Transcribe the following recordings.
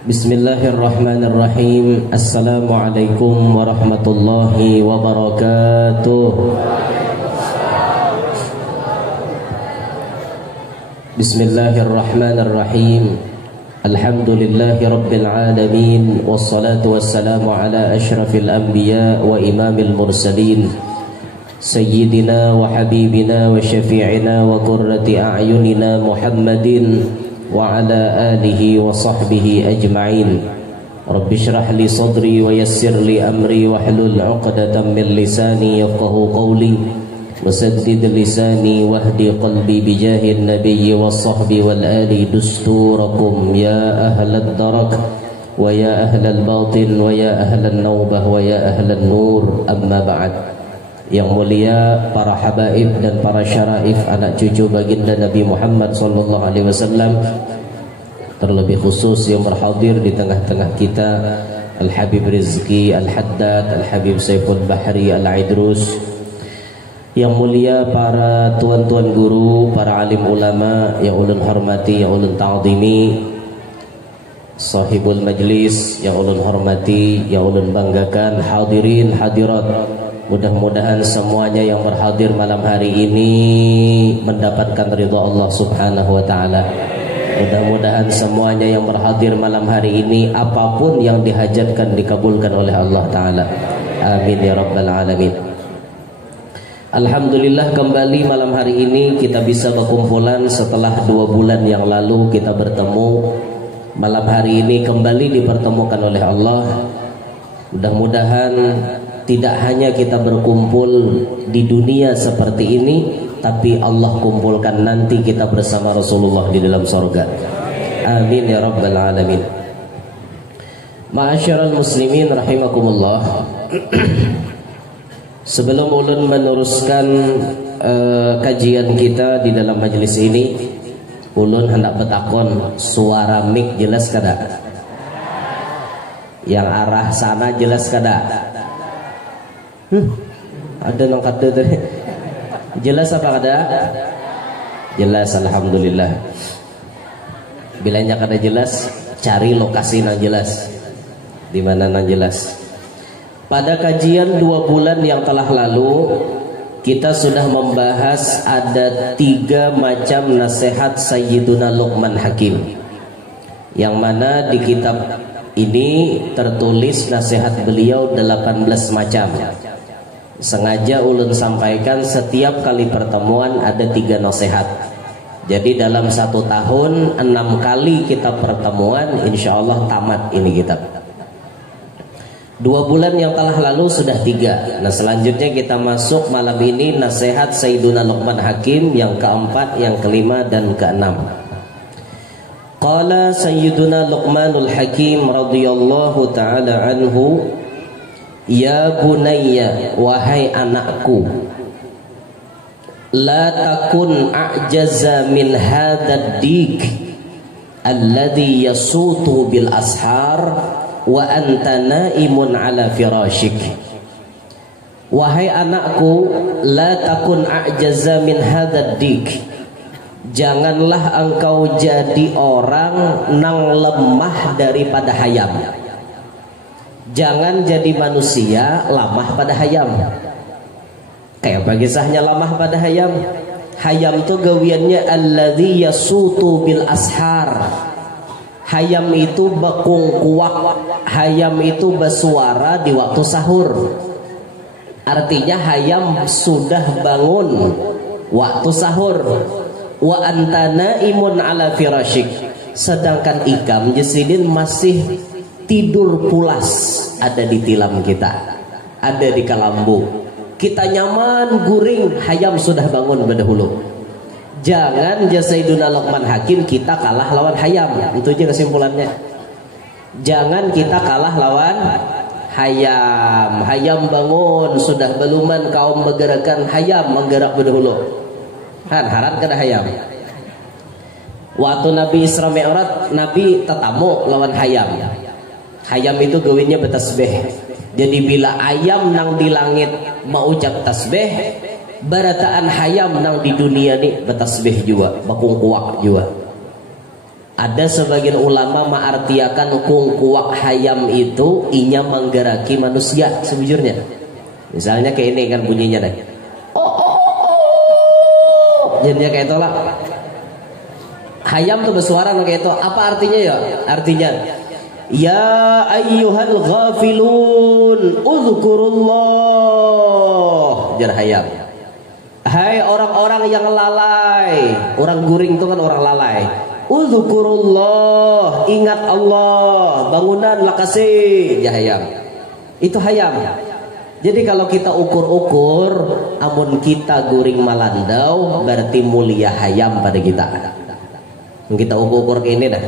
Bismillahirrahmanirrahim. Assalamualaikum warahmatullahi wabarakatuh. Bismillahirrahmanirrahim. Alhamdulillahi rabbil alamin. Wassalatu wassalamu ala ashrafil anbiya wa imamil mursalin, Sayyidina wa habibina wa syafi'ina wa qurrati a'yunina Muhammadin wa ala alihi wa sahbihi ajma'in. Rabbi shrah li sadri wa yassir li amri wa hlul 'uqdatam min lisani yafqahu qawli wasaddid lisani wahdi qalbi bijahin nabiyyi was sahbi wal ali dusturakum ya ahlad darak wa ya ahlal batin wa ya ahlan naubah wa ya ahlan nur. Amma ba'd. Yang mulia para habaib dan para syaraif, anak cucu baginda Nabi Muhammad sallallahu alaihi wasallam, terlebih khusus yang berhadir di tengah-tengah kita Al-Habib Rizki Al-Haddad, Al-Habib Saiful Bahri Al-Aidrus. Yang mulia para tuan-tuan guru, para alim ulama yang ulun hormati, yang ulun ta'zimi, sahibul majlis yang ulun hormati, yang ulun banggakan, hadirin hadirat. Mudah-mudahan semuanya yang berhadir malam hari ini mendapatkan ridha Allah Subhanahu wa taala. Mudah-mudahan semuanya yang berhadir malam hari ini apapun yang dihajatkan dikabulkan oleh Allah taala. Amin ya rabbal alamin. Alhamdulillah, kembali malam hari ini kita bisa berkumpulan setelah 2 bulan yang lalu kita bertemu. Malam hari ini kembali dipertemukan oleh Allah. Mudah-mudahan tidak hanya kita berkumpul di dunia seperti ini, tapi Allah kumpulkan nanti kita bersama Rasulullah di dalam surga. Amin ya rabbal alamin. Ma'asyiral muslimin rahimakumullah. Sebelum ulun meneruskan kajian kita di dalam majelis ini, ulun hendak bertakon, suara mic jelas kada? Yang arah sana jelas kada? Ada nang kata tadi. Jelas apa kada? Jelas, alhamdulillah. Bilanya kada jelas, cari lokasi nang jelas. Di mana nang jelas? Pada kajian 2 bulan yang telah lalu, kita sudah membahas ada 3 macam nasihat Sayyiduna Luqman Hakim, yang mana di kitab ini tertulis nasihat beliau 18 macam. Sengaja ulun sampaikan setiap kali pertemuan ada 3 nasihat. Jadi dalam 1 tahun 6 kali kita pertemuan, insya Allah tamat ini kitab. 2 bulan yang telah lalu sudah 3. Nah selanjutnya kita masuk malam ini nasihat Sayyiduna Luqman Hakim yang keempat, yang kelima dan keenam. Qala Sayyiduna Luqmanul Hakim radhiyallahu ta'ala anhu, ya bunayya, wahai anakku, la takun a'jaza min hadzal dik alladhi yasutu bil ashar wa anta naimun ala firashik. Wahai anakku, la takun a'jaza min hadzal dik, janganlah engkau jadi orang nang lemah daripada hayam. Jangan jadi manusia lamah pada hayam. Kayak bagi sahnya lamah pada hayam. Hayam itu gawiannya alladzi yasutu bil ashar. Hayam itu bekungkuak, hayam itu bersuara di waktu sahur. Artinya hayam sudah bangun waktu sahur. Wa anta naimun ala firashik. Sedangkan ikam jasidin masih tidur pulas ada di tilam kita, ada di kalambu. Kita nyaman guring, hayam sudah bangun berdahulu. Jangan Sayyiduna Luqman Hakim kita kalah lawan hayam. Itu aja kesimpulannya. Jangan kita kalah lawan hayam. Hayam bangun, sudah beluman kaum bergerakan, hayam menggerak berdahulu. Kan harat kada hayam. Waktu Nabi Isra Mi'raj, Nabi tetamu lawan hayam. Hayam itu gawinnya bertasbih. Jadi bila ayam nang di langit mau ucap tasbih, barataan hayam nang di dunia ni bertasbih juga, bakungkuak juga. Ada sebagian ulama mengartiakan kungkuak hayam itu inya menggeraki manusia sebujurnya. Misalnya kayak ini kan bunyinya deh. Jadinya kayak itu lah. Hayam tuh bersuara kayak itu. Apa artinya ya? Artinya ya ayyuhal ghafilun uzkurullah. Jar hayam. Hai orang-orang yang lalai. Orang guring itu kan orang lalai. Uzkurullah, ingat Allah, bangunan lakasi, ya hayam. Itu hayam. Jadi kalau kita ukur-ukur, amun kita guring malandau, berarti mulia hayam pada kita. Kita ukur-ukur ini dah.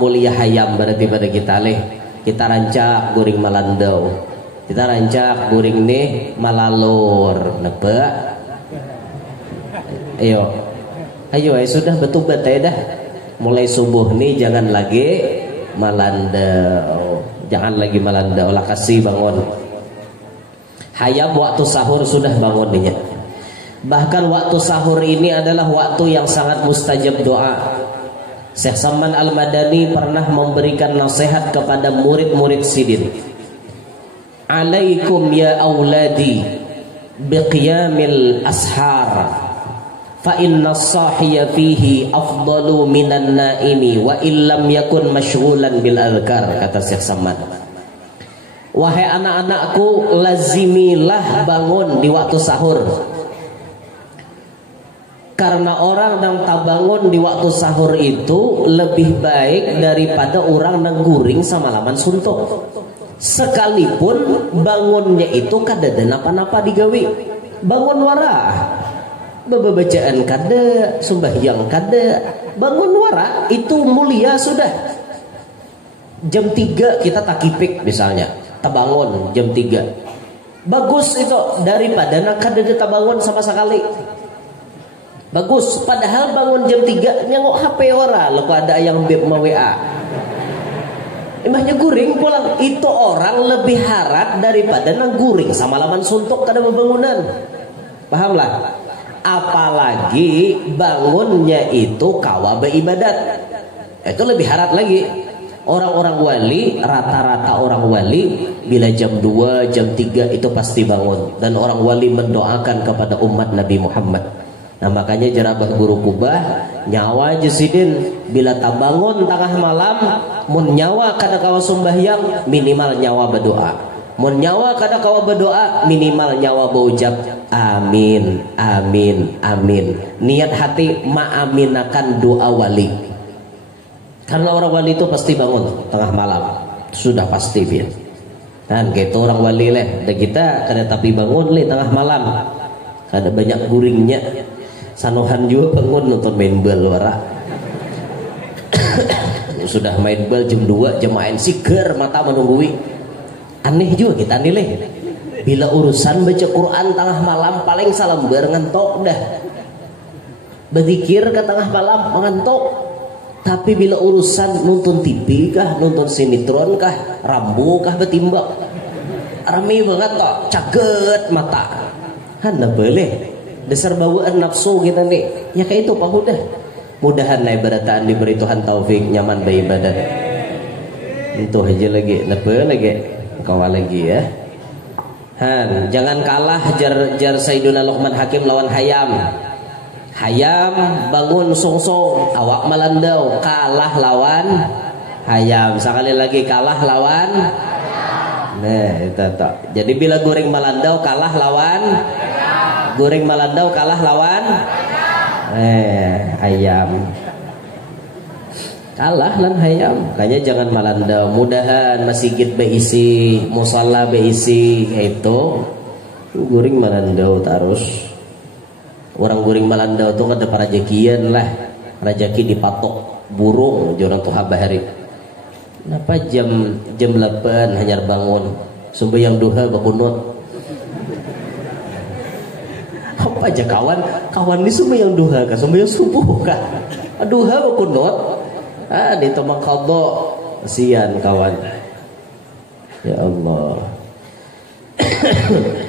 Mulia hayam berarti pada kita leh. Kita rancak guring malandau. Kita rancak guring nih malalur. Nebak. Ayo, sudah betul dah. Mulai subuh nih jangan lagi malandau. Jangan lagi malandau, lah kasih bangun. Hayam waktu sahur sudah bangun nih. Bahkan waktu sahur ini adalah waktu yang sangat mustajab doa. Syekh Saman Al-Madani pernah memberikan nasihat kepada murid-murid sidin. Alaikum ya auladi biqiyamil ashar. Fa inna as-sahiya fihi afdalu minan naimi wa illam yakun masyghulan bil adhkar, kata Syekh Saman. Wahai anak-anakku, lazimilah bangun di waktu sahur. Karena orang yang tak bangun di waktu sahur itu lebih baik daripada orang yang guring semalaman suntuk. Sekalipun bangunnya itu kada ada napa-napa digawi. Bangun warah. Bacaan kada, sembahyang kada, bangun wara itu mulia sudah. Jam 3 kita takipik misalnya, tabangun jam 3. Bagus itu daripada nak kada tabangun sama sekali. Bagus, padahal bangun jam 3 nyangok HP ora, lepas ada yang mau WA. Imahnya guring pulang, itu orang lebih harat daripada nang guring sama laman suntuk kada bangunan. Pahamlah? Apalagi bangunnya itu kawa beribadat, itu lebih harat lagi. Orang-orang wali, rata-rata orang wali bila jam 2, jam 3 itu pasti bangun. Dan orang wali mendoakan kepada umat Nabi Muhammad. Nah makanya jerabah guru kubah, nyawa jesidin bila tak bangun tengah malam, mun nyawa kada kawa sembahyang, minimal nyawa berdoa. Mun nyawa kada kawa berdoa, minimal nyawa berucap amin, amin, amin. Niat hati ma'aminakan doa wali. Karena orang wali itu pasti bangun tengah malam, sudah pasti ya. Dan gitu orang wali leh, dan kita kada tapi bangun leh tengah malam. Kada banyak guringnya. Sanohan juga bangun nonton main bal wara. Sudah main bal jam 2, jam main siger mata menunggui. Aneh juga kita nilai. Bila urusan baca Quran tengah malam paling salam ngantok dah. Berzikir ke tengah malam mengantuk. Tapi bila urusan nonton TV kah, nonton sinetron kah, Rambo kah betimbang, rame banget kok, caget mata. Hana boleh. Dasar bawaan nafsu kita nih. Ya kayak itu Pak udah. Mudahan naik berataan diberi Tuhan taufik nyaman beribadah. Itu aja lagi, napa lagi? Kawal lagi ya. Han, jangan kalah jar Sayyiduna Luqman Hakim lawan Hayam. Hayam bangun song-song, awak malandau, kalah lawan Hayam. Sekali lagi kalah lawan. Nah, itu tak. Jadi bila goreng malandau kalah lawan goreng malandau kalah lawan Hayam. Kalah lan Hayam. Makanya jangan malandau. Mudahan masjid beisi, musalla beisi, itu guring malandau terus. Orang guring malandau tuh ada parajakian lah. Rajaki dipatok burung jorang tuh habari. Kenapa jam 8 hanya bangun sembahyang duha bakunut. Apa aja kawan ini sembahyang duha kah, sembahyang subuh kah? Duha bakunut. Di tomang qadha. Kasihan kawan. Ya Allah.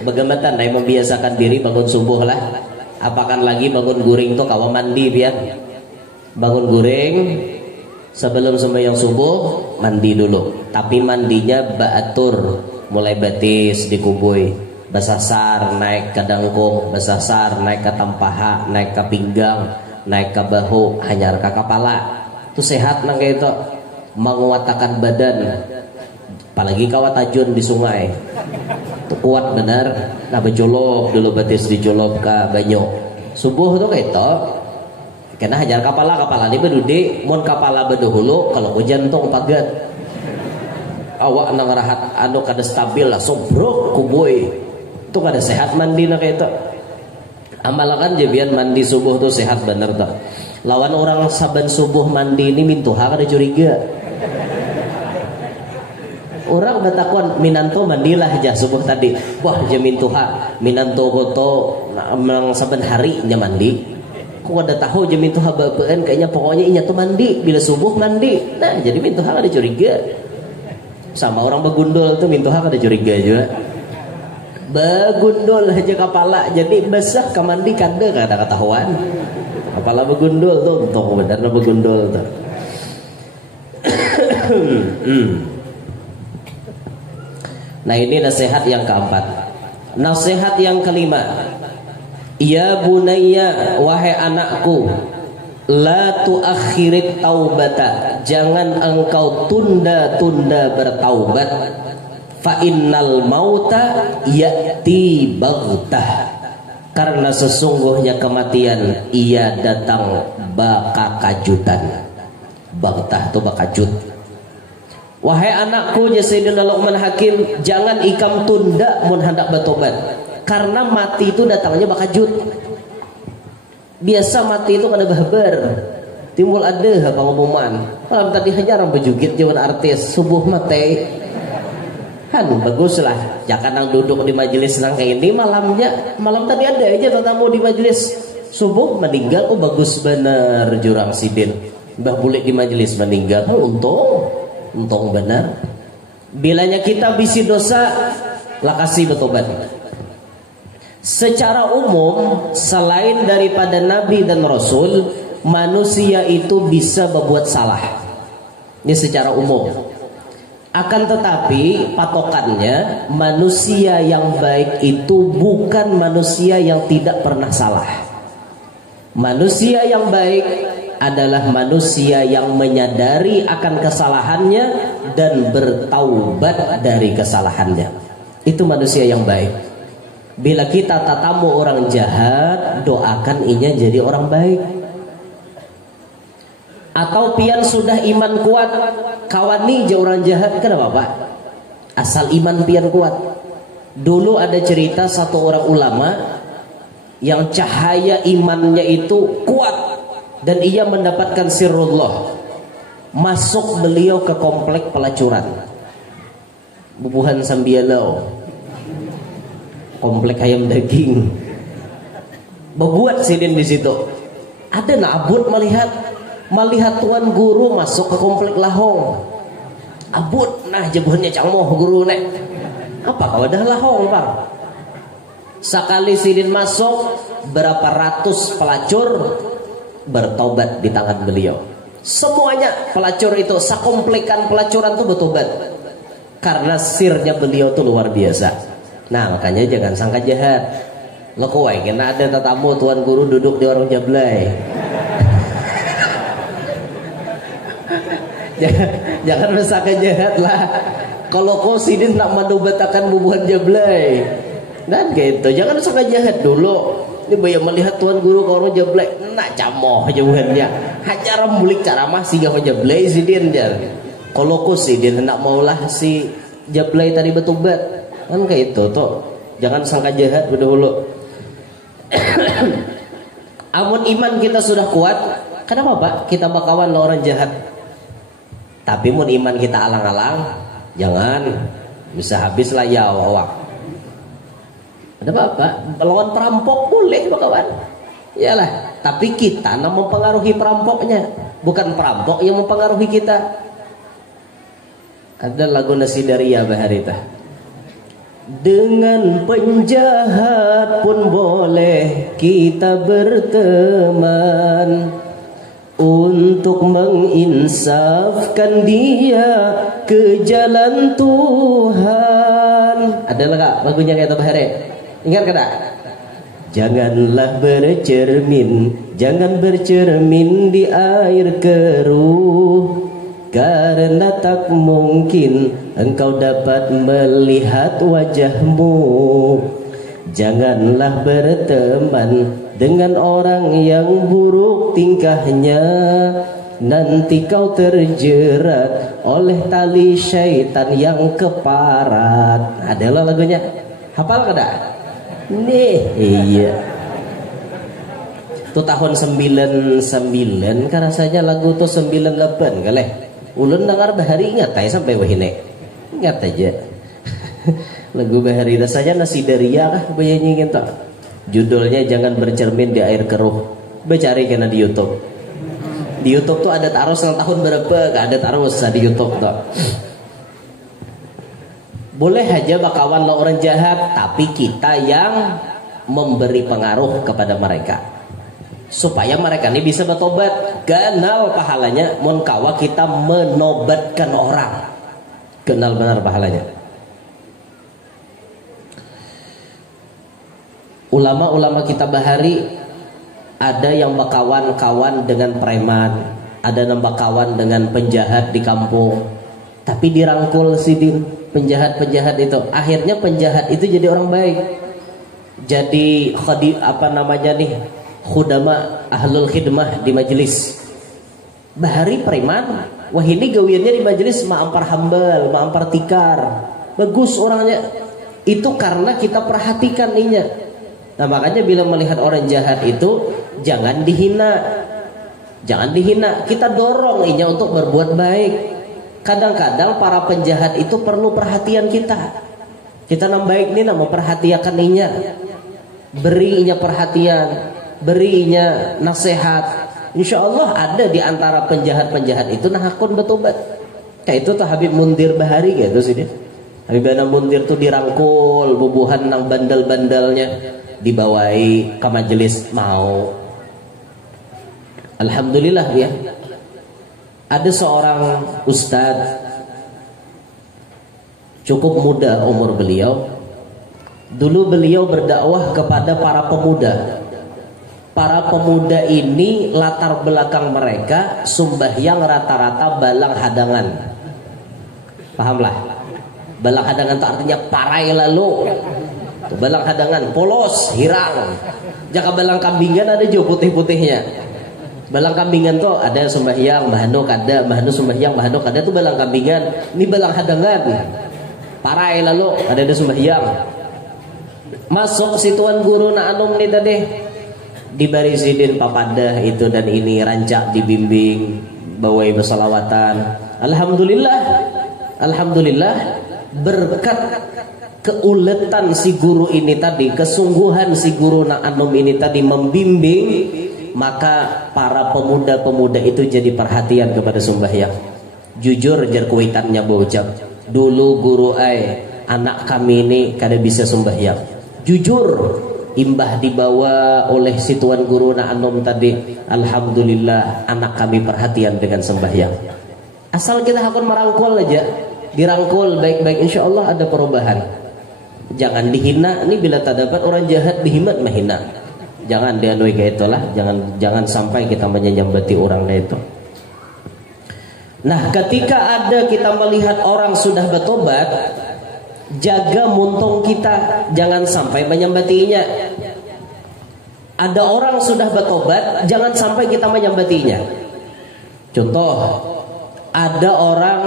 Bagaimana naik membiasakan diri bangun subuh lah. Apakan lagi bangun guring tuh kawa mandi biar. Bangun guring Sebelum sembahyang subuh mandi dulu, tapi mandinya baatur, mulai batis dikubui, basasar naik ke dangkung, basasar naik ke tampaha, naik ke pinggang, naik ke bahu, hanyar ke kepala. Itu sehat nang kayak itu, menguatakan badan. Apalagi kawat tajun di sungai, itu kuat benar. Nah bejolok dulu batis dijolok ke banyu. Subuh tuh kayak itu. Kena hajar kepala ini bedudi, mun kepala bedahulu kalau hujan tuh pagat. Awak nang rahat anu kada stabil langsung brok kuboy. Itu kada sehat mandi na kayak itu. Amalkan jabian mandi subuh tuh sehat bener tuh. Lawan orang saban subuh mandi ini mintuha kada curiga. Orang batakuan minanto mandilah aja subuh tadi. Wah jamin tuha minanto koto nang saban hari nya mandi. Kok ada tahu jamin tuh habaan kayaknya pokoknya inya tuh mandi bila subuh mandi. Nah jadi mintuha ada curiga. Sama orang begundul tuh mintuha ada curiga juga. Begundul aja kepala jadi basah ke mandi kada ketahuan. Kepala begundul tuh benar begundul tuh. Nah ini nasihat yang keempat. Nasihat yang kelima. Ya bunayya, wahai anakku, la tuakhirit taubata, jangan engkau tunda-tunda bertaubat. Fa innal mauta ya'ti baghtah, karena sesungguhnya kematian ia datang baka kajutan. Baghtah itu bakajut. Wahai anakku, ya Sayyidina Luqman Hakim, jangan ikam tunda mun hendak bertobat. Karena mati itu datangnya bakajut. Biasa mati itu kada bahabar. Timbul ada pengumuman. Malam tadi hajar bejugit jaman artis subuh mati. Kan baguslah. Jangan nang duduk di majelis nang kayak ini malam tadi ada aja tetamu di majelis subuh meninggal. Oh bagus bener jurang sidin. Mbah bulik di majelis meninggal. Untung benar. Bilanya kita bisi dosa lakasi bertobat. Secara umum selain daripada Nabi dan Rasul, manusia itu bisa berbuat salah. Ini secara umum. Akan tetapi patokannya manusia yang baik itu bukan manusia yang tidak pernah salah. Manusia yang baik adalah manusia yang menyadari akan kesalahannya dan bertaubat dari kesalahannya. Itu manusia yang baik. Bila kita tatamu orang jahat, doakan inya jadi orang baik. Atau pian sudah iman kuat, kawan nih jadi orang jahat, kenapa Pak? Asal iman pian kuat. Dulu ada cerita satu orang ulama yang cahaya imannya itu kuat dan ia mendapatkan sirrullah. Masuk beliau ke komplek pelacuran, Bubuhan Sambialau, komplek ayam daging. Berbuat sidin di situ. Ada nabut melihat tuan guru masuk ke komplek lahong. Abut nah jebuhannya camoh guru nek. Apa kau dah lahong Bang? Sekali sidin masuk, berapa ratus pelacur bertobat di tangan beliau. Semuanya pelacur itu, sakomplikan pelacuran itu bertobat. Karena sirnya beliau itu luar biasa. Nah makanya jangan sangka jahat. Lo kowe kena ada tetamu tuan guru duduk di warung jablay. Jangan sangka jahat lah. Kalau kau sidin nak mandubatakan bubuhan jablay dan gitu, jangan sangka jahat dulu. Ini bayar melihat tuan guru ke warung jablay, nak camoh jauhannya. Hajar mulik cara masih gak jablay sidin jar. Kalau kau sidin nak maulah si jablay tadi bertobat. Kan kayak itu tuh, jangan sangka jahat dulu. Amun iman kita sudah kuat, kenapa Pak kita bakawan orang jahat? Tapi mun iman kita alang-alang, jangan bisa habis lah ya awak. Ada apa? Lawan perampok boleh bakawan. Iyalah, tapi kita yang mempengaruhi perampoknya, bukan perampok yang mempengaruhi kita. Ada lagu Nasidaria Baharita. Dengan penjahat pun boleh kita berteman, untuk menginsafkan dia ke jalan Tuhan. Ada nggak lagunya kayak Tabah Hare? Ingat kada? Janganlah jangan bercermin di air keruh, karena tak mungkin engkau dapat melihat wajahmu. Janganlah berteman dengan orang yang buruk tingkahnya, nanti kau terjerat oleh tali syaitan yang keparat. Adalah lagunya. Hafal kada? Nih, iya. Itu tahun 99 kan rasanya lagu tuh 98 kali. Ulun dengar bahari ingat aja sampai wahine. Ingat aja. Lagu bahari rasanya nasi daria kah penyanyi gitu. Judulnya Jangan Bercermin di Air Keruh. Becari kena di YouTube. Di YouTube tuh ada taruh tahun berapa? Gak ada taruh di YouTube tuh. Boleh aja bakawan lo orang jahat, tapi kita yang memberi pengaruh kepada mereka supaya mereka ini bisa bertobat. Kenal pahalanya mun kawa kita menobatkan orang. Kenal benar pahalanya. Ulama-ulama kita bahari ada yang bakawan-kawan dengan preman, ada yang bakawan dengan penjahat di kampung, tapi dirangkul sidin penjahat-penjahat itu. Akhirnya penjahat itu jadi orang baik, jadi khudama ahlul khidmah di majelis. Bahari preman, wah ini gawiannya di majelis ma'ampar hambal, ma'ampar tikar, bagus orangnya. Itu karena kita perhatikan inya. Nah makanya bila melihat orang jahat itu jangan dihina, kita dorong inya untuk berbuat baik. Kadang-kadang para penjahat itu perlu perhatian kita. Kita nam baik nih nak memperhatikan inya, beri inya perhatian, beri inya nasihat. Insya Allah ada di antara penjahat-penjahat itu nah akun bertobat. Kayak itu tuh Habib Mundir Bahari gitu sih dia. Habib Mundir tuh dirangkul, bubuhan nang bandel-bandelnya dibawai ke majelis mau. Alhamdulillah ya. Ada seorang ustadz cukup muda umur beliau. Dulu beliau berdakwah kepada para pemuda. Para pemuda ini latar belakang mereka sembahyang rata-rata balang hadangan. Pahamlah? Balang hadangan itu artinya parai lalu. Balang hadangan polos, hirang. Jaka balang kambingan ada juga putih-putihnya. Balang kambingan tuh ada sembahyang, mahanuk ada, mahanuk sembahyang, mahanuk ada tuh balang kambingan. Ini balang hadangan. Parai lalu ada sembahyang. Masuk si tuan guru na anum nih tadi. Di barisidin papadah itu dan ini rancak dibimbing, bawai bersalawatan. Alhamdulillah berkat keuletan si guru ini tadi, kesungguhan si guru na anum ini tadi membimbing, maka para pemuda-pemuda itu jadi perhatian kepada sembahyang. Jujur jar kuitannya bocah. Dulu guru anak kami ini kada bisa sembahyang. Jujur, imbah dibawa oleh si tuan guru na anom tadi. Alhamdulillah anak kami perhatian dengan sembahyang. Asal kita akan merangkul aja, dirangkul baik-baik, insya Allah ada perubahan. Jangan dihina. Ini bila tak dapat orang jahat dihimat mahina. Jangan dianui kayak itulah. Jangan sampai kita menyambati orang itu. Nah ketika ada kita melihat orang sudah bertobat, jaga muntung kita, jangan sampai menyambatinya. Ada orang sudah bertobat, jangan sampai kita menyambatinya. Contoh, ada orang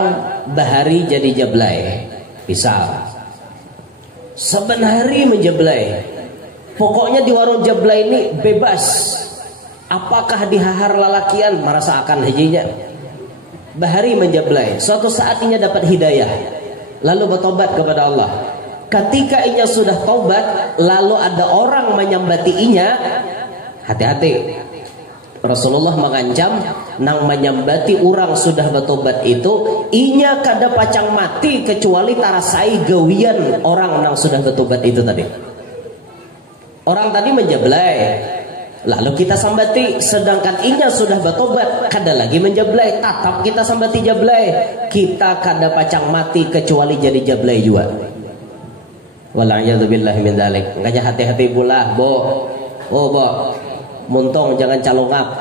bahari jadi jablay, misal sebenarnya menjablay. Pokoknya di warung jablay ini bebas. Apakah dihahar lalakian merasa akan hajinya. Bahari menjablay. Suatu saat inya dapat hidayah, lalu bertobat kepada Allah. Ketika inya sudah tobat, lalu ada orang menyambati inya, hati-hati. Rasulullah mengancam nang menyambati orang sudah bertobat itu inya kada pacang mati kecuali tarasai gawian orang nang sudah bertobat itu tadi. Orang tadi menjablay, Lalu kita sambati, sedangkan inya sudah bertobat, kada lagi menjablay, tatap kita sambati jablay. Kita kada pacang mati kecuali jadi jablay juga. Wala'iyadzubillahi min dzalik. Makanya hati-hati pula, Bo. Oh, Bo. Muntong jangan calongap.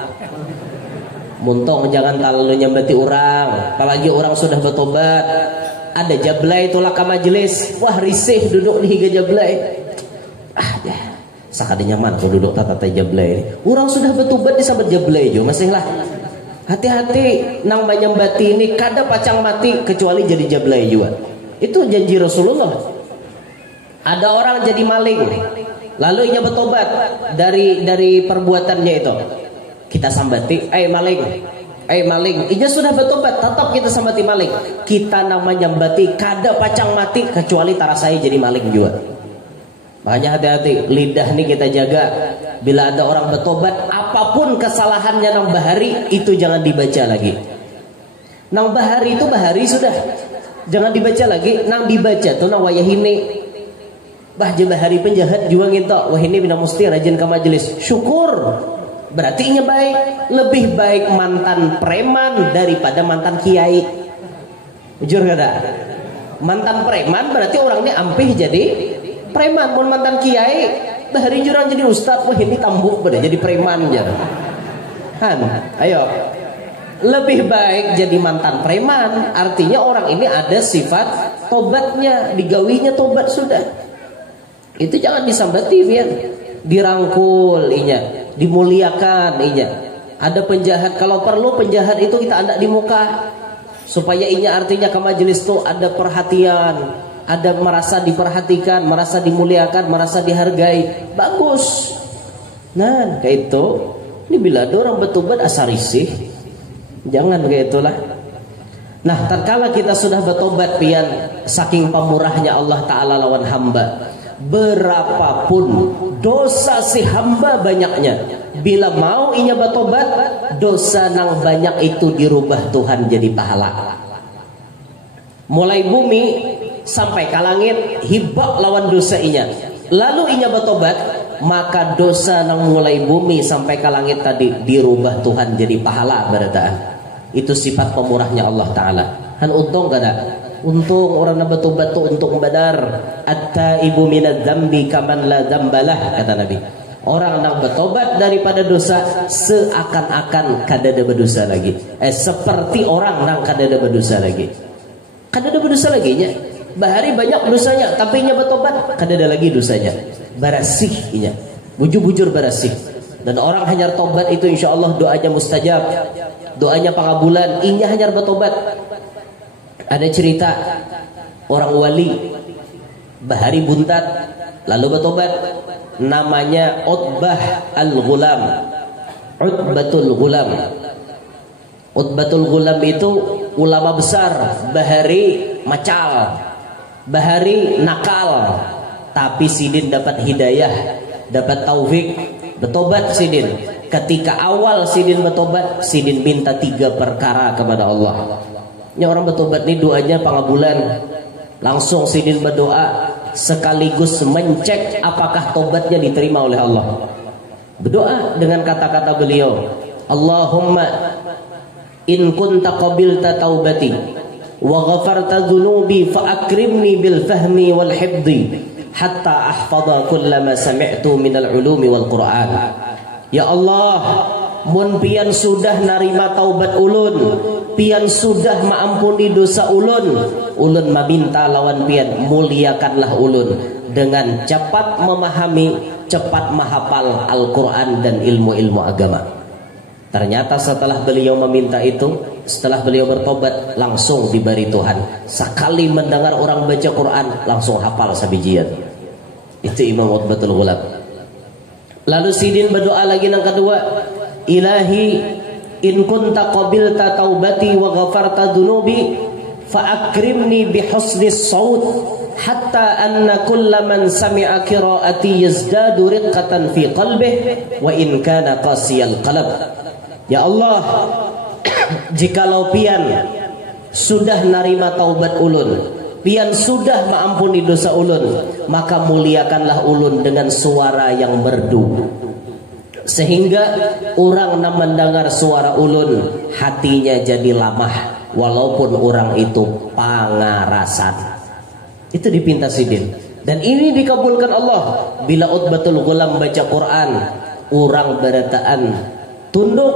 Muntong jangan terlalu nyambati orang. Apalagi orang sudah bertobat. Ada jablay tolak ke majelis. Wah, risih duduk di higa jablay. Ya. Sakada nyaman aku duduk tata jablay ini. Orang sudah bertobat disambut jablay jo masih lah. Hati-hati nang menyembati ini kada pacang mati kecuali jadi jablay juga. Itu janji Rasulullah. Ada orang jadi maling, lalu ia bertobat dari perbuatannya itu. Kita sambati, maling, maling. Ia sudah bertobat, tetap kita sambati maling. Kita namanya nyambati kada pacang mati kecuali tarasai jadi maling juga. Makanya hati-hati, lidah nih kita jaga. Bila ada orang bertobat, apapun kesalahannya nang bahari itu jangan dibaca lagi. Nang bahari itu bahari sudah, jangan dibaca lagi. Nang dibaca tuh nang wayahini. Bah bahari penjahat juga ngintok. Wah ini bina musti rajin ke majelis. Syukur, berarti ini baik. Lebih baik mantan preman daripada mantan kiai. Jujur kada? Mantan preman berarti orangnya ampih jadi preman. Pun mantan kiai bahari jurang jadi ustad. Wah ini tambuk pada jadi preman aja. Han, ayo. Lebih baik jadi mantan preman. Artinya orang ini ada sifat tobatnya, digawinya tobat sudah. Itu jangan disambati, biar dirangkul inya, dimuliakan inya. Ada penjahat, kalau perlu penjahat itu kita anak di muka supaya inya artinya ke majelis tuh ada perhatian, ada merasa diperhatikan, merasa dimuliakan, merasa dihargai. Bagus. Nah, kayak itu. Ini bila ada orang bertobat asal risih. Jangan kayak itulah. Nah, tatkala kita sudah bertobat pian saking pemurahnya Allah Ta'ala lawan hamba, berapapun dosa si hamba banyaknya, bila mau inya bertobat, dosa nang banyak itu dirubah Tuhan jadi pahala. Mulai bumi sampai ke langit hibak lawan dosa inya. Lalu inya bertobat, maka dosa nang mulai bumi sampai ke langit tadi dirubah Tuhan jadi pahala berarti. Itu sifat pemurahnya Allah Ta'ala. Han untung kada? Untung orang yang bertobat tu untung badar. At-taibu minadz dzambi kaman la dzambalah, kata Nabi. Orang yang bertobat daripada dosa seakan-akan kada ada berdosa lagi. Seperti orang yang kada ada berdosa lagi. Kada ada berdosa lagi nya. Bahari banyak dosanya, tapi nya bertobat kada ada lagi dosanya. Barasih nya. Bujur-bujur barasih. Dan orang hanya tobat itu insya Allah doanya mustajab. Doanya pengabulan, inya hanya bertobat. Ada cerita orang wali bahari buntat lalu bertobat, namanya Utbah al-Ghulam. Utbatul Ghulam. Utbatul Ghulam itu ulama besar, bahari macal, bahari nakal, tapi sidin dapat hidayah, dapat taufik, bertobat sidin. Ketika awal sidin bertobat, sidin minta 3 perkara kepada Allah. Ini orang bertobat ini doanya pengabulan. Langsung sidin berdoa sekaligus mencek apakah tobatnya diterima oleh Allah. Berdoa dengan kata-kata beliau, Allahumma in kunta qabilta taubati wa ghafarta dhunubi fa akrimni bil fahmi wal hifdhi hatta ahfadha kullama sami'tu minal ulumi wal Qur'an. Ya Allah, mun pian sudah narima taubat ulun, pian sudah maampuni dosa ulun, ulun meminta lawan pian muliakanlah ulun dengan cepat memahami, cepat menghafal Al-Quran dan ilmu-ilmu agama. Ternyata setelah beliau meminta itu, setelah beliau bertobat, langsung diberi Tuhan. Sekali mendengar orang baca Quran, langsung hafal sabijian. Itu Imam Utbatul Ghulam. Lalu sidin berdoa lagi yang kedua, Ilahi in kunta qabilta taubati wa ghafarta dhunubi fa akrimni bi husnis saut hatta anna kulla man sami'a qiraati yazdadu riqqatan fi qalbihi wa in kana qasiyal qalb. Ya Allah, jikalau pian sudah narima taubat ulun, pian sudah maampuni dosa ulun, maka muliakanlah ulun dengan suara yang merdu. Sehingga orang na mendengar suara ulun hatinya jadi lamah, walaupun orang itu pangarasan. Itu dipinta sidin. Dan ini dikabulkan Allah. Bila Utbatul Ghulam baca Quran, orang berataan tunduk,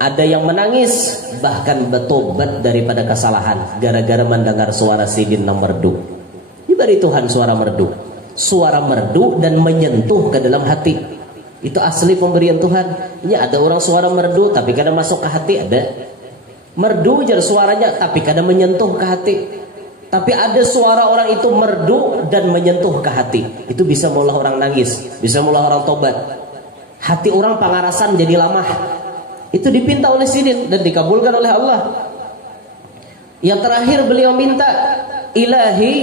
ada yang menangis, bahkan bertobat daripada kesalahan gara-gara mendengar suara sidin yang merdu. Diberi Tuhan suara merdu. Suara merdu dan menyentuh ke dalam hati. Itu asli pemberian Tuhan. Ini ada orang suara merdu tapi kadang masuk ke hati, ada. Merdu jadi suaranya tapi kadang menyentuh ke hati. Tapi ada suara orang itu merdu dan menyentuh ke hati. Itu bisa mula orang nangis, bisa mula orang tobat. Hati orang pangarasan jadi lamah. Itu dipinta oleh sidin dan dikabulkan oleh Allah. Yang terakhir beliau minta, Ilahi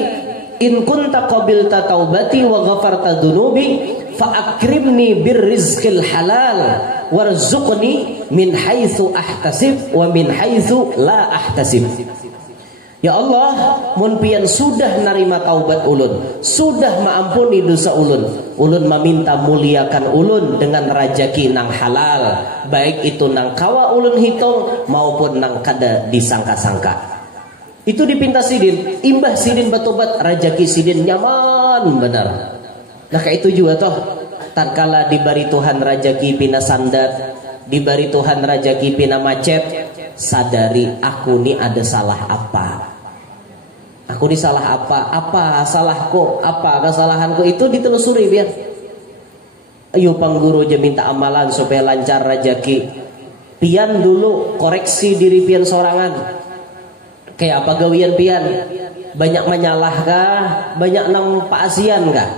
in kunta qabilta taubati wa ghafarta dhunubi fa'akrimni birrizqil halal warzuqni min haitsu ahtasib wa min haitsu la ahtasib. Ya Allah, mun pian sudah narima taubat ulun, sudah maampuni dosa ulun, ulun meminta muliakan ulun dengan rajaki nang halal, baik itu nang kawa ulun hitung maupun nang kada disangka-sangka. Itu dipinta sidin, imbah sidin bertobat, rajaki sidin nyaman benar. Nah kayak itu juga toh, tatkala diberi Tuhan rajaki pina sandat, diberi Tuhan rajaki pina macet, sadari aku ni ada salah apa. Aku ni salah apa? Apa salahku? Apa kesalahanku? Itu ditelusuri biar. Ayo pangguru je minta amalan supaya lancar rajaki. Pian dulu koreksi diri pian sorangan. Kayak apa gawian pian? Banyak menyalah kah? Banyak nang paasian kah?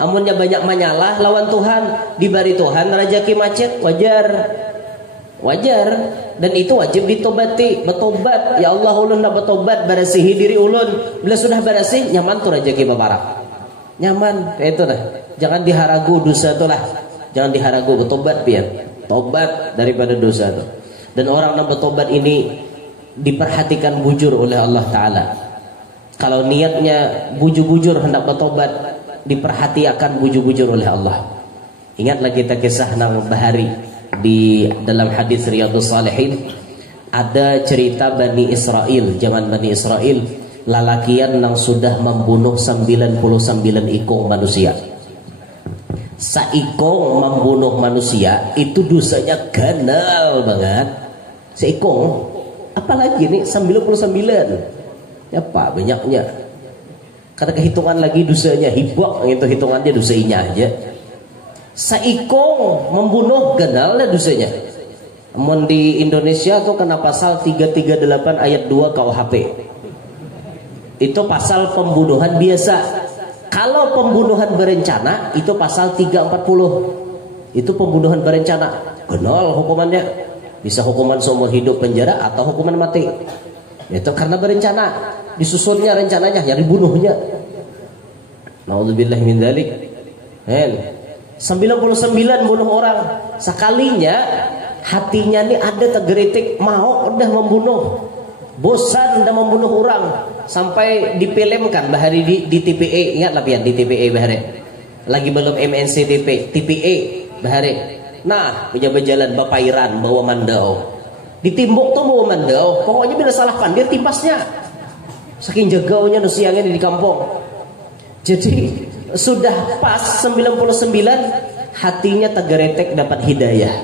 Amunnya banyak menyalah lawan Tuhan, diberi Tuhan rajaki macet, wajar. Wajar. Dan itu wajib ditobati, bertobat. Ya Allah, ulun nak bertobat, berasihi diri ulun. Bila sudah berasih, nyaman tuh rajaki babarak. Nyaman, kayak itu dah. Jangan diharagu dosa itu lah. Jangan diharagu, bertobat pian. Tobat daripada dosa itu. Dan orang yang bertobat ini diperhatikan bujur oleh Allah Ta'ala. Kalau niatnya bujur-bujur hendak bertobat, diperhatikan bujur-bujur oleh Allah. Ingatlah kita kisah nang bahari di dalam hadis Riyadhus Shalihin, ada cerita Bani Israel, zaman Bani Israel, lalakian nang sudah membunuh 99 ikong manusia. Saikong membunuh manusia itu dosanya ganal banget. Seikong apalagi nih 99. Ya pak banyaknya. Karena kehitungan lagi dosanya hibak, itu hitungannya dosanya aja. Saikong membunuh ganal lah dosanya. Namun di Indonesia tuh kena pasal 338 ayat 2 KUHP. Itu pasal pembunuhan biasa. Kalau pembunuhan berencana itu pasal 340. Itu pembunuhan berencana. Ganal hukumannya. Bisa hukuman seumur hidup penjara atau hukuman mati. Itu karena berencana. Disusunnya rencananya, yang dibunuhnya. Nauzubillah min dzalik. 99 bunuh orang. Sekalinya hatinya nih ada tergeritik, mau udah membunuh. Bosan udah membunuh orang. Sampai dipelemkan bahari di TPA. Ingatlah pian di TPA bahari. Lagi belum MNCTP, TPA bahari. Nah, punya berjalan bapairan bawa mandau. Ditimbuk tuh bawa mandau. Pokoknya bila salah pandir tipasnya. Saking jagaunya nusiangnya di kampung. Jadi sudah pas 99, hatinya tergeretek dapat hidayah.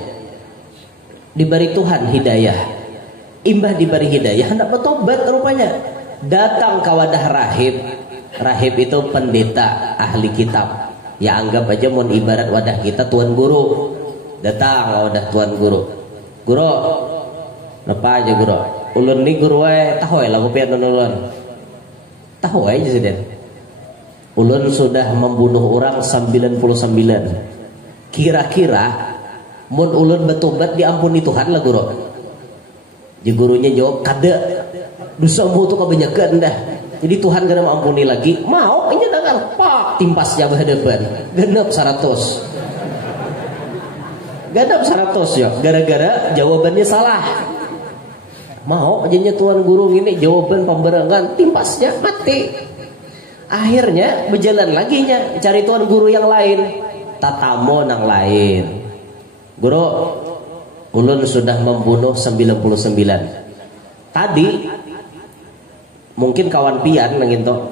Diberi Tuhan hidayah. Imbah diberi hidayah hendak bertobat rupanya. Datang ke wadah rahib. Rahib itu pendeta ahli kitab. Ya anggap aja mau ibarat wadah kita tuan guru. Datang ke wadah tuan guru. Guru, apa aja guru? Ulun ni guru tahu lah kopian ulun. Tahu aja sih den. Ulun sudah membunuh orang 99. Kira-kira mun ulun bertobat diampuni Tuhan lah guru. Jadi gurunya jawab kada. Dosamu tu kebanyakan dah. Jadi Tuhan kada mengampuni lagi. Mau ini dengar pak timpasnya berhadapan. Genap 100. Genap 100 ya. Gara-gara jawabannya salah. Mau aja tuan guru ini jawaban pemberangan timpasnya mati. Akhirnya berjalan lagi nya cari tuan guru yang lain. Tatamo nang lain. Guru, ulun sudah membunuh 99. Tadi mungkin kawan pian nginto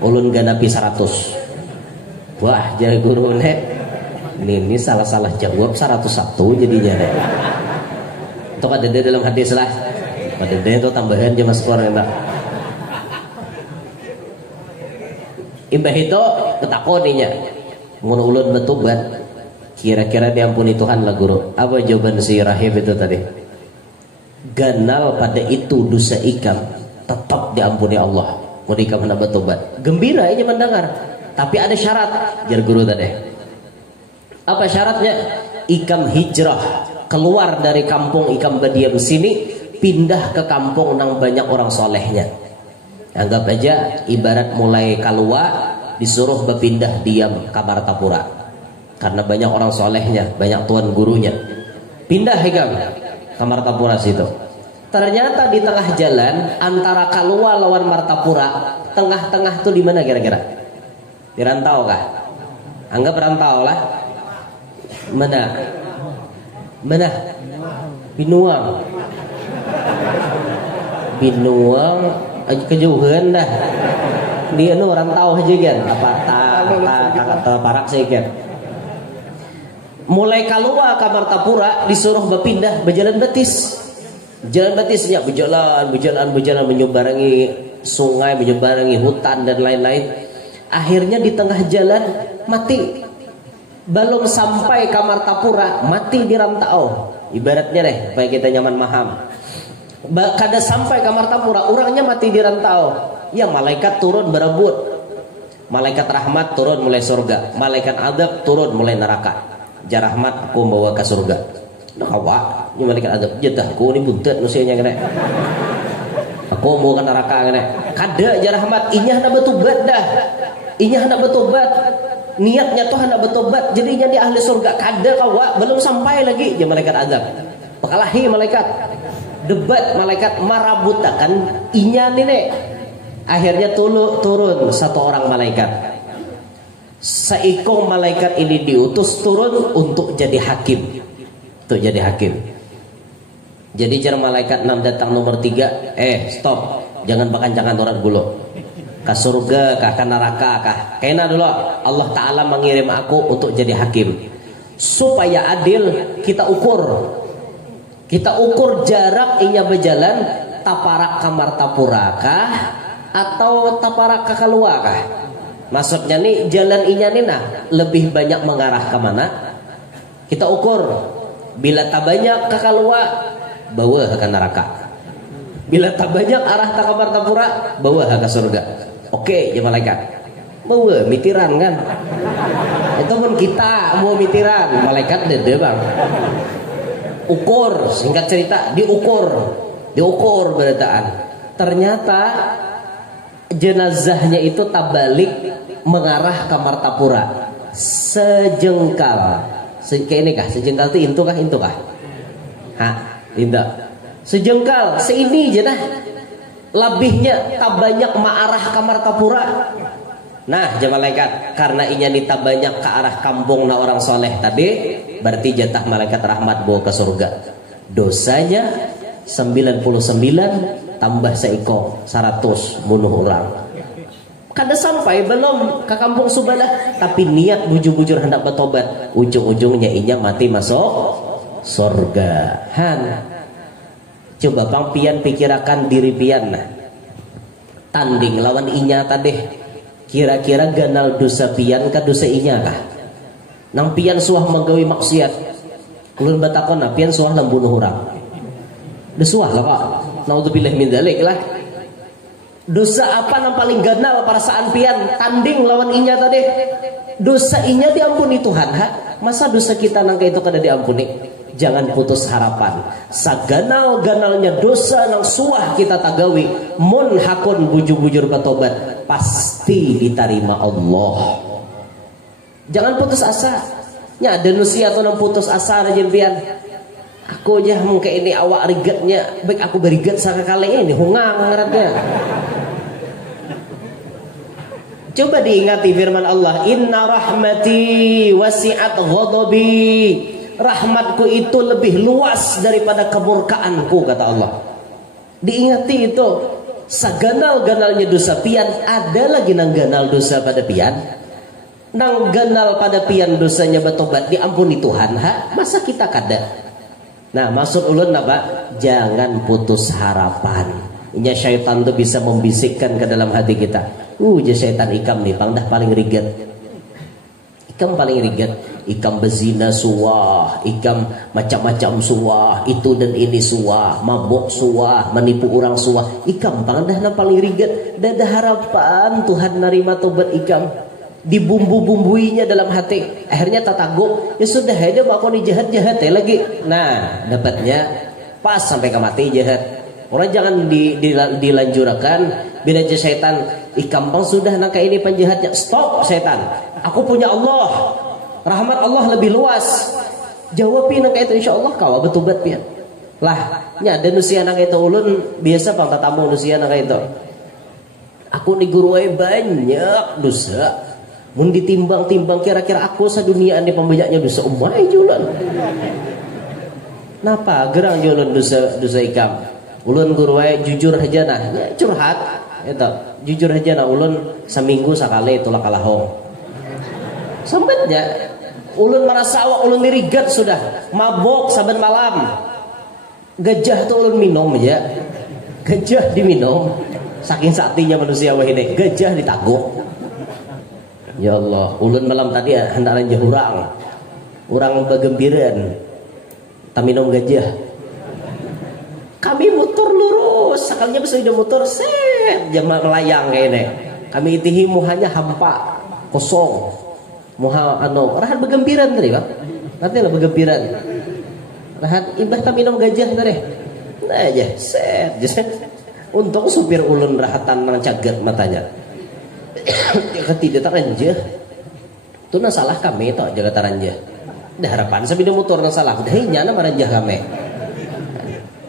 ulun ganapi 100. Wah, jadi guru nek ini salah-salah jawab 101 jadinya nek. Itu kan ada dalam hadis lah. Pada itu tambahan aja mas keluar enggak. Imbah itu ketakoninya mun ulun betubat kira-kira diampuni Tuhan lah guru. Apa jawaban si rahib itu tadi? Ganal pada itu dosa ikam tetap diampuni Allah. Mau ikam hendak betubat. Gembira aja mendengar. Tapi ada syarat jar guru tadi. Apa syaratnya? Ikam hijrah keluar dari kampung ikam berdiam sini, pindah ke kampung nang banyak orang solehnya. Anggap aja ibarat mulai kalua disuruh berpindah diam ke Martapura karena banyak orang solehnya, banyak tuan gurunya. Pindah ikam ke Martapura situ. Ternyata di tengah jalan antara kalua lawan Martapura, tengah-tengah tuh di mana kira-kira? Di rantau kah? Anggap rantau lah. Mana? Binuang. Binuang kejauhan dah. Dia nu orang tahu aja kan apa parak sih kan. Mulai keluar ke Martapura disuruh berpindah berjalan betis. Jalan betisnya berjalan menyeberangi sungai, menyeberangi hutan dan lain-lain. Akhirnya di tengah jalan mati. Belum sampai ke Martapura mati di rantau. Ibaratnya deh supaya kita nyaman maham. Kada sampai ke Martapura orangnya mati di rantau. Ya malaikat turun berebut. Malaikat rahmat turun mulai surga. Malaikat adab turun mulai neraka. Jar rahmat aku bawa ke surga. Nah awak ini malaikat adab jedah aku ini buntet nusianya kena. Aku bawa ke neraka kena. Kada jar rahmat inya hendak bertobat dah. Inya hendak bertobat. Niatnya tuh hendak bertobat, jadinya di ahli surga. Kada kawa belum sampai lagi ya malaikat azab. Pekalahi malaikat. Debat malaikat marabutakan inya nih. Akhirnya turun satu orang malaikat. Seikong malaikat ini diutus turun untuk jadi hakim. Untuk jadi hakim. Jadi cara malaikat 6 datang nomor 3, stop. Jangan bakancangan orang dulu. Ke surga kah, ke neraka kah? Kena dulu Allah Ta'ala mengirim aku untuk jadi hakim. Supaya adil kita ukur. Kita ukur jarak inya berjalan taparak ke Martapura kah atau taparak ke Kalua kah? Maksudnya nih jalan inya nih nah lebih banyak mengarah ke mana? Kita ukur. Bila tak banyak ke Kalua, bawa ke neraka. Bila tak banyak arah ke Martapura, bawa ke surga. Oke, ya malaikat. Mau mitiran kan? Itu pun kita mau mitiran, malaikat dede bang. Ukur, singkat cerita, diukur berataan. Ternyata jenazahnya itu tabalik mengarah ke Martapura. Sejengkal. Kayak ini kah? Sejengkal itu intu kah? Hah, indah. Sejengkal, seini aja nah. Lebihnya tak banyak mengarah ke Martapura. Nah, jemaah malaikat, karena inya tak banyak ke arah kampung na orang soleh tadi, berarti jatah malaikat rahmat bawa ke surga. Dosanya 99 tambah seiko 100 bunuh orang. Kada sampai belum ke kampung Subadah, tapi niat bujur-bujur hendak bertobat, ujung-ujungnya inya mati masuk surga. Coba bang pian pikirakan diri pian nah. Tanding lawan inya tadi. Kira-kira ganal dosa pian ke dosa inya kah? Nang pian suah menggawi maksiat. Ulun batakon nah pian suah lambunuh orang. Desuah lah kok. Naudzubillah min dzalik lah. Dosa apa nang paling ganal perasaan pian tanding lawan inya tadi? Dosa inya diampuni Tuhan ha? Masa dosa kita nang itu kada diampuni? Jangan putus harapan. Saganal-ganalnya dosa nang suah kita tagawi, mun hakun bujur-bujur bertobat, pasti diterima Allah. Jangan putus asa. Nya ada nusia atau nang putus asa aja pian. Aku aja mungkin ini awak rigatnya, baik aku berigat sakali ini hungang ngarannya. Coba diingati firman Allah, inna rahmati wasi'at ghadabi. rahmatku itu lebih luas daripada kemurkaanku, kata Allah. Diingati itu, saganal-ganalnya dosa pian, ada lagi nang ganal dosa pada pian. Nang ganal pada pian dosanya bertobat diampuni Tuhan, masa kita kada? Nah, maksud ulun apa? Jangan putus harapan. Nya syaitan tuh bisa membisikkan ke dalam hati kita. Syaitan ikam nih, pang dah paling riget. Ikam paling riget. Ikam bezina suah, ikam macam-macam suah, itu dan ini suah, mabok suah, menipu orang suah. Ikam pang dah paling riget. Dah ada harapan Tuhan narima tobat ikam. Dibumbu-bumbuinya dalam hati. Akhirnya tataguk, ya sudah, ada bakoni jahat-jahat lagi. Nah, dapatnya pas sampai ke mati jahat. Orang jangan dilanjurkan bila aja syaitan ikampang sudah nangka ini penjahatnya. Stop syaitan. Aku punya Allah. Rahmat Allah lebih luas. Jawabin nangka itu insyaallah kau betubat pian. Lah, nya ada nusia nangka itu ulun biasa pang tatamu nusia nangka itu. Aku ni guru banyak dosa. Mun ditimbang-timbang kira-kira aku sadunia ane pembanyaknya dosa umai julan. Napa gerang julan dosa ikam. Ulun guru jujur aja nah, ya, curhat eta. Jujur aja nah ulun seminggu sekali tolak kalahong. Sampetnya ulun merasa awak ulun dirigat sudah, mabok saben malam. Gajah tuh ulun minum aja. Gajah diminum. Saking saktinya manusia wah ini, gajah ditaguk. Ya Allah, ulun malam tadi hendak ranjah urang bagembiran taminum gajah. Kami muter lurus, sekalinya bisa udah muter set jama melayang kayak ini. Kami itihi muhanya hampa kosong. Muha rahat bagembiran tadi bang. Nanti lah bagembiran. Rahat ibah taminum gajah tadi. Nah aja set. Untuk supir ulun rahatan nang caget matanya. Ketidak taranjah itu na salah kami toh jaga taranjah. Dah harapan sabida motor na salah dah nya na maranjah kami.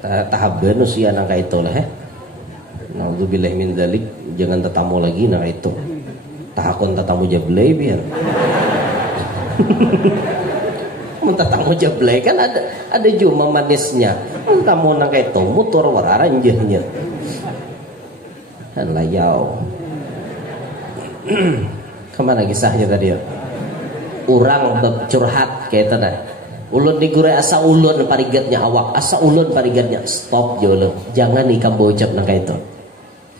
Tahaban usia nang ka itu lah naudzubillah min dzalik, jangan tetamu lagi nang itu. Tahakon tetamu jablay biar. Mun tetamu jablay kan ada cuma manisnya. Tamu nang ka itu motor wararanjahnya. Kan layau. Kemana kisahnya tadi ya? Urang curhat kayak tadi. Ulun digure asa ulun parigatnya awak, asa ulun parigatnya. Stop jolo. Jangan ikam bocap nang itu.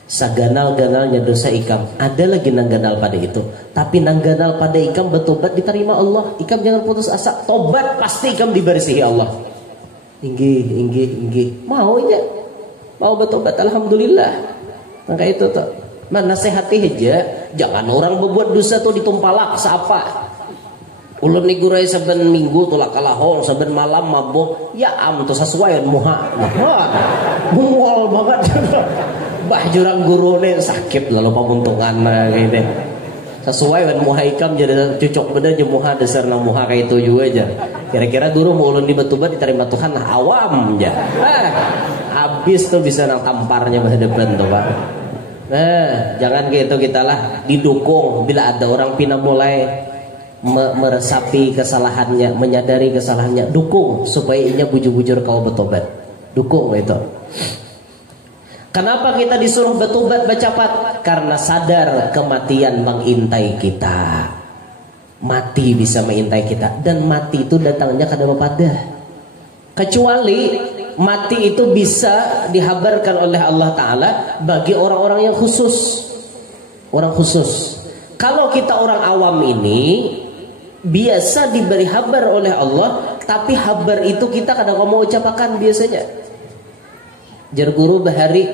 Saganal-ganalnya dosa ikam. Ada lagi nang ganal pada itu. Tapi nang ganal pada ikam bertobat diterima Allah. Ikam jangan putus asa. Tobat pasti ikam dibersihi Allah. Inggi. Mau ya? Mau bertobat alhamdulillah. Nang itu tuh. Mana sehati aja, jangan orang berbuat dosa tuh ditumpalak seapa. Ulun nigurai saben minggu tolak kalahong, saben malam mabok, ya am tuh sesuai muha. Mual banget. Bah jurang guru nih sakit lalu pamuntungan gitu. Sesuai kan muha ikam jadi cocok bener je muha dasar nang muha kayak itu juga aja. Kira-kira guru mau ulun dibetubat diterima Tuhan awam aja. Habis tuh bisa nang tamparnya berhadapan tuh Pak. Nah, jangan gitu kita lah didukung bila ada orang pina mulai meresapi kesalahannya, menyadari kesalahannya, dukung supaya inya bujur-bujur kau bertobat. Dukung itu. Kenapa kita disuruh bertobat bercepat? Karena sadar kematian mengintai kita. Mati bisa mengintai kita dan mati itu datangnya kada pada. Kecuali mati itu bisa dihabarkan oleh Allah Ta'ala bagi orang-orang yang khusus. Orang khusus. Kalau kita orang awam ini biasa diberi habar oleh Allah, tapi habar itu kita kadang mau ucapkan biasanya. Jar guru bahari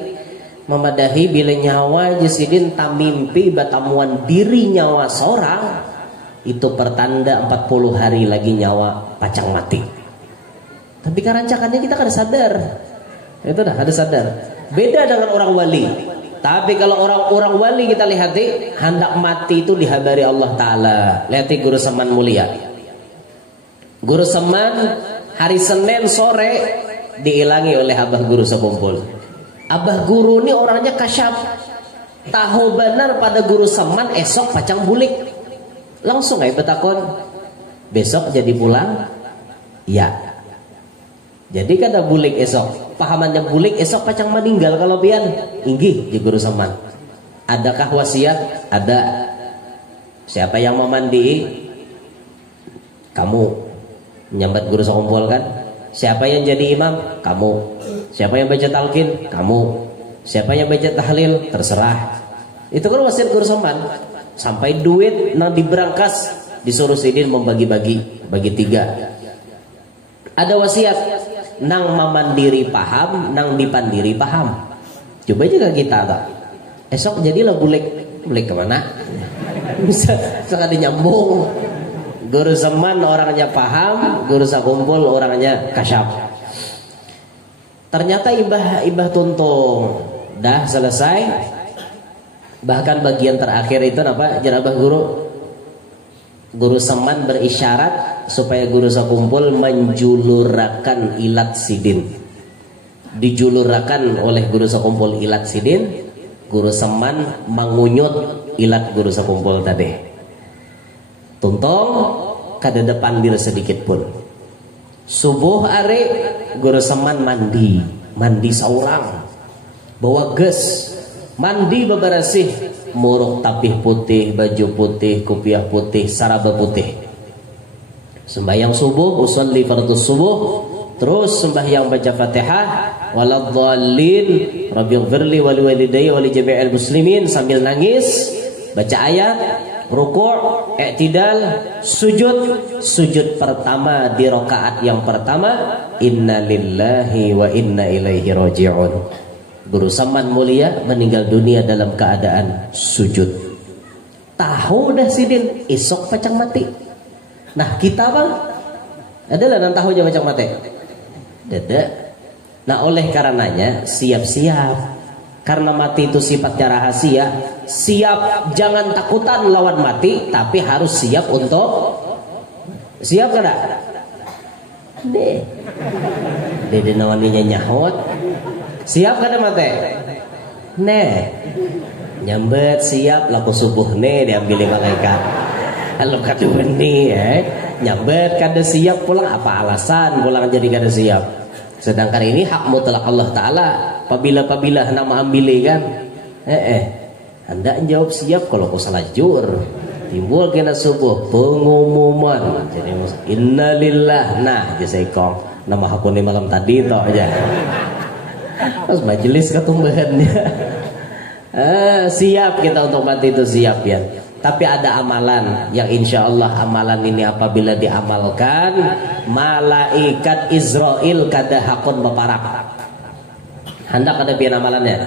memadahi bila nyawa jesidin tamimpi batamuan diri nyawa seorang, itu pertanda 40 hari lagi nyawa pacang mati. Tapi kerancakannya kita kada sadar. Itu dah kada sadar. Beda dengan orang wali. Tapi kalau orang wali kita lihati hendak mati itu dihabari Allah Ta'ala. Lihati Guru Saman mulia. Guru Saman hari Senin sore diilangi oleh Abah Guru sekumpul. Abah Guru ini orangnya kasyaf. Tahu benar pada Guru Saman esok pacang bulik. Langsung betakon. Besok jadi pulang. Ya. Jadi kada bulik esok. Pahamannya bulik esok pacang meninggal kalau pian. Inggih di guru saman. Adakah wasiat? Ada. Siapa yang memandi? Kamu. Nyambat guru sekumpul kan? Siapa yang jadi imam? Kamu. Siapa yang baca talqin? Kamu. Siapa yang baca tahlil? Terserah. Itu kan wasiat guru saman. Sampai duit nang diberangkas disuruh sidin membagi-bagi, bagi 3. Ada wasiat nang mamandiri paham, nang dipandiri paham. Coba juga kita tak. Esok jadilah bulik kemana? Bisa sekali nyambung. Guru zaman orangnya paham, guru sakumpul orangnya kasyaf. Ternyata ibah tuntung dah selesai. Bahkan bagian terakhir itu apa? Jerabah guru seman berisyarat supaya guru sakumpul menjulurakan ilat sidin. Dijulurakan oleh guru sakumpul ilat sidin, guru seman mengunyut ilat guru sakumpul tadi. Tuntung kada depan dir sedikit pun. Subuh are guru seman mandi seorang. Bawa ges, mandi bebersih, muruk tapih putih, baju putih, kopiah putih, saraba putih. Sembahyang subuh, usolli fardhu subuh, terus sembahyang baca Fatihah, waladhdallin, rabbighfirli wa liwalidayya wa li jami'il muslimin sambil nangis, baca ayat, rukuk, i'tidal, sujud pertama di rakaat yang pertama, inna lillahi wa inna ilaihi raji'un. Guru saman mulia meninggal dunia dalam keadaan sujud. Tahu dah sidin esok pacang mati. Nah kita bang adalah nang tahu aja pacang mati. Dede. Nah oleh karenanya siap-siap. Karena mati itu sifatnya rahasia. Siap, jangan takutan lawan mati, tapi harus siap untuk siap kada? Dede nawaninya nyahot. Siap kada mate? Nyambet siap laku subuh diambil malaikat. Kalau kata benih nyambet kada siap pulang apa alasan pulang jadi kada siap? Sedangkan ini hak mutlak Allah Ta'ala. Apabila nama ambil kan anda jawab siap kalau kau salah jur timbul kena subuh pengumuman. Jadi innalillah nah jasaikong nama aku ni malam tadi toh aja. Pas majelis ketumbahannya siap kita untuk mati itu siap ya. Tapi ada amalan yang insya Allah amalan ini apabila diamalkan malaikat Israel kada hakun beparak. Hendak ada pian amalannya.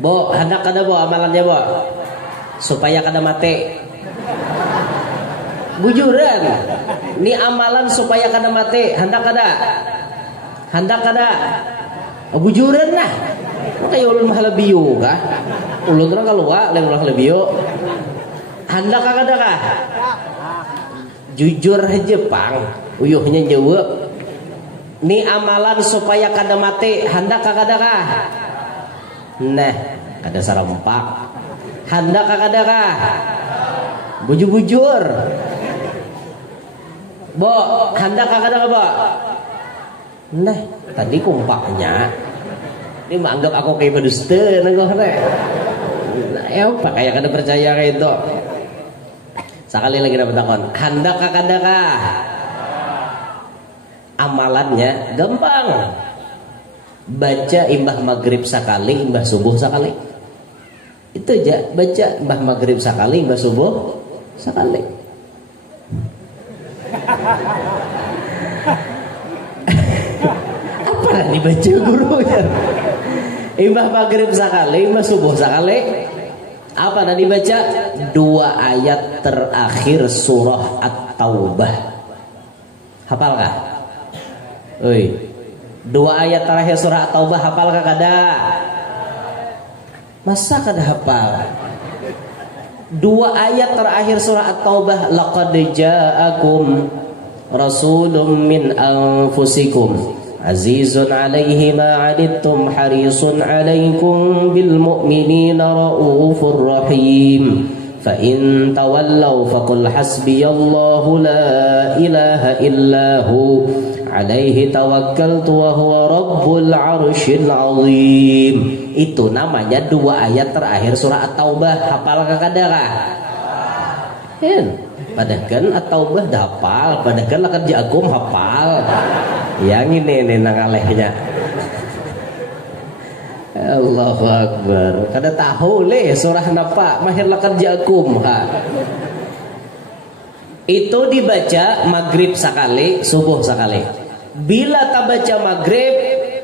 Bo, hendak ada bo amalannya bo supaya kada mati. Bujuran. Ini amalan supaya kada mati. Hendak kada. Bujuran lah. Kayak ulun mahal biu kah? Ulun orang keluar lain mahal biu. Hendak kada kah? Jujur aja pang. Uyuhnya jawab. Ini amalan supaya kada mati. Hendak kada kah? Nah, kada sarempak. Hendak kada kah? Bujur-bujur. Bo, hendak kada bo? Nah, tadi kumpaknya. Ini menganggap aku kayak berdusta nengok rek. Apa kayak kada percaya kayak itu. Sekali lagi dapat takon. Hendak kada kah? Amalannya gampang. Baca imbah maghrib sekali, imbah subuh sekali. Itu aja, baca imbah maghrib sekali, imbah subuh sekali. Apa yang dibaca guru ya? Imbah maghrib sekali, imbah subuh sekali. Apa yang dibaca? 2 ayat terakhir surah At-Taubah. Hafalkah? Oi, 2 ayat terakhir surah At-Taubah hafalkah kada? Masa kada hafal? 2 ayat terakhir surah At-Taubah, laqad ja'akum rasulun min anfusikum azizun 'alaihi ma 'anittum harisun 'alaikum bil mu'minina raufur rahim. fa in tawallaw faqul hasbiyallahu la ilaha illahu alaihi tawakkaltu wa huwa rabbul arsyil azim. Itu namanya 2 ayat terakhir surah At-Taubah. Hafal kakadakah? Padahal At-Taubah dah hafal, padahal laqad ja'akum hafal. Yang ini nangalehnya. Allahu Akbar. Kada tahu leh surah napa mahir laqad ja'akum ha. Itu dibaca maghrib sekali, subuh sekali. Bila tak baca maghrib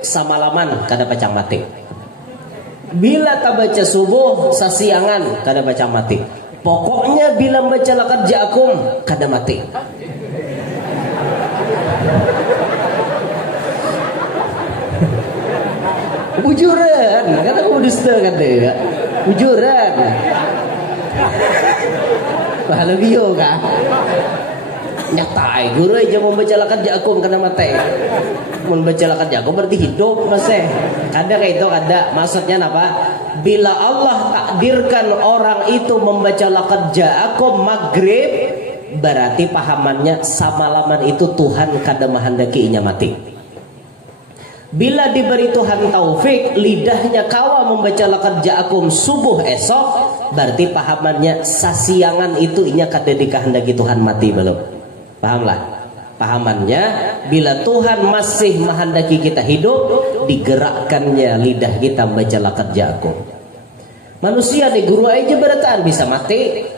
samalaman kada baca mati. Bila tak baca subuh sasiangan kada baca mati. Pokoknya bila baca laqad ja'akum kada mati. Ujuran, kata aku dusta kata. Ujuran. Pahala bio kan? Nyatai guru aja membaca laqad ja'akum kada mati. Membaca laqad ja'akum berarti hidup masih. Kada kayak itu kada. Maksudnya apa? Bila Allah takdirkan orang itu membaca laqad ja'akum maghrib, berarti pahamannya samalaman itu Tuhan kada menghendaki inya mati. Bila diberi Tuhan taufik lidahnya kawa membaca laqad ja'akum subuh esok, berarti pahamannya sasiangan itu inya kada dikehendaki Tuhan mati belum. Pahamlah. Pahamannya bila Tuhan masih menghendaki kita hidup, digerakkannya lidah kita membaca laqad ja'akum. Manusia di guru aja berataan bisa mati.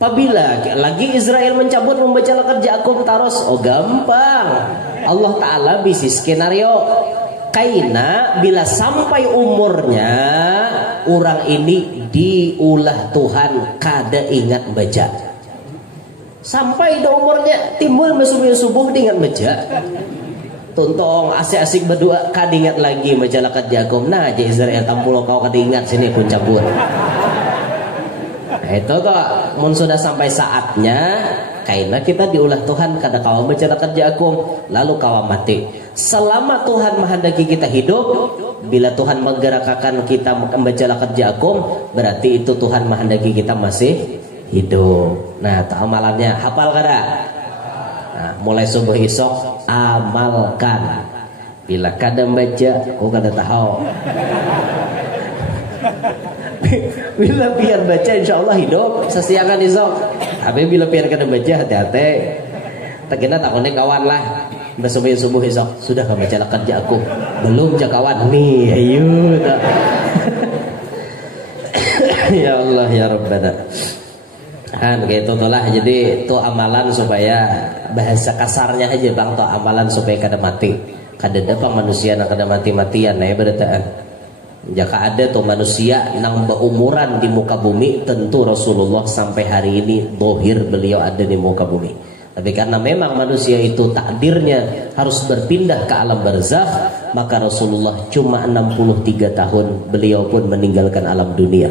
Apabila lagi Israel mencabut membaca laqad ja'akum terus, oh gampang. Allah Ta'ala bisi skenario kaina bila sampai umurnya orang ini diulah Tuhan kada ingat baca. Sampai di umurnya timbul subuh diingat baca. Tontong asik-asik berdua kada ingat lagi baca laqad ja'akum. Nah aja Israel tampulo kau kada ingat sini pun cabut. Nah, itu kok mun sudah sampai saatnya karena kita diulah Tuhan kada kawa baca laqad ja'akum lalu kawa mati. Selama Tuhan menghendaki kita hidup, bila Tuhan menggerakkan kita membaca laqad ja'akum, berarti itu Tuhan menghendaki kita masih hidup. Nah, amalannya hafal kada? Nah, mulai subuh esok amalkan. Bila kada baca, kau kada tahu. Bila biar baca insya Allah hidup sesiangan esok. Tapi bila biar kada baca hati-hati. Takina takone kawan lah. Subuh esok sudah kau baca laqad ja'akum. Belum cak kawan nih. Ayo. Ya Allah ya Rabbana. Kan gitu tuh lah. Jadi itu amalan supaya bahasa kasarnya aja bang. Tuh amalan supaya kada mati. Kada ada manusia nak kada mati-matian ya berataan. Jika ada tuh manusia yang berumuran di muka bumi, tentu Rasulullah sampai hari ini dohir beliau ada di muka bumi. Tapi karena memang manusia itu takdirnya harus berpindah ke alam barzakh, maka Rasulullah cuma 63 tahun beliau pun meninggalkan alam dunia.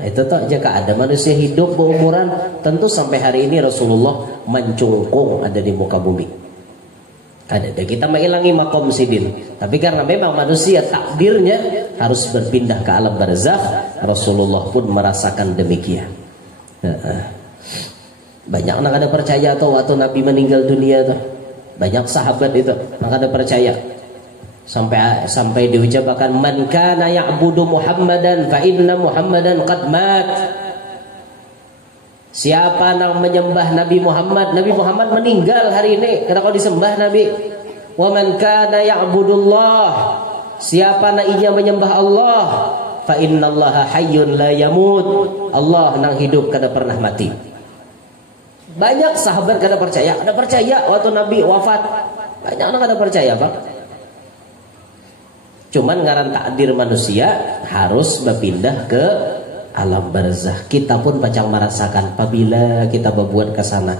Itu tuh jika ada manusia hidup berumuran, tentu sampai hari ini Rasulullah mencungkung ada di muka bumi. Ada kita mengilangi makom sidin. Tapi karena memang manusia takdirnya harus berpindah ke alam barzakh, Rasulullah pun merasakan demikian. Banyak orang ada percaya tuh waktu Nabi meninggal dunia tuh. Banyak sahabat itu yang ada percaya. Sampai diucapkan man kana ya'budu Muhammadan fa inna Muhammadan qad mat. Siapa yang menyembah Nabi Muhammad, Nabi Muhammad meninggal hari ini. Karena kau disembah Nabi. Wa man kana ya'budullah, siapa yang ia menyembah Allah, fa innallaha hayyun la yamut. Allah nang hidup kada pernah mati. Banyak sahabat kada percaya. Ada percaya waktu Nabi wafat. Banyak orang kada percaya, Bang. Cuman ngaran takdir manusia harus berpindah ke alam barzakh. Kita pun pacang merasakan apabila kita berbuat ke sana.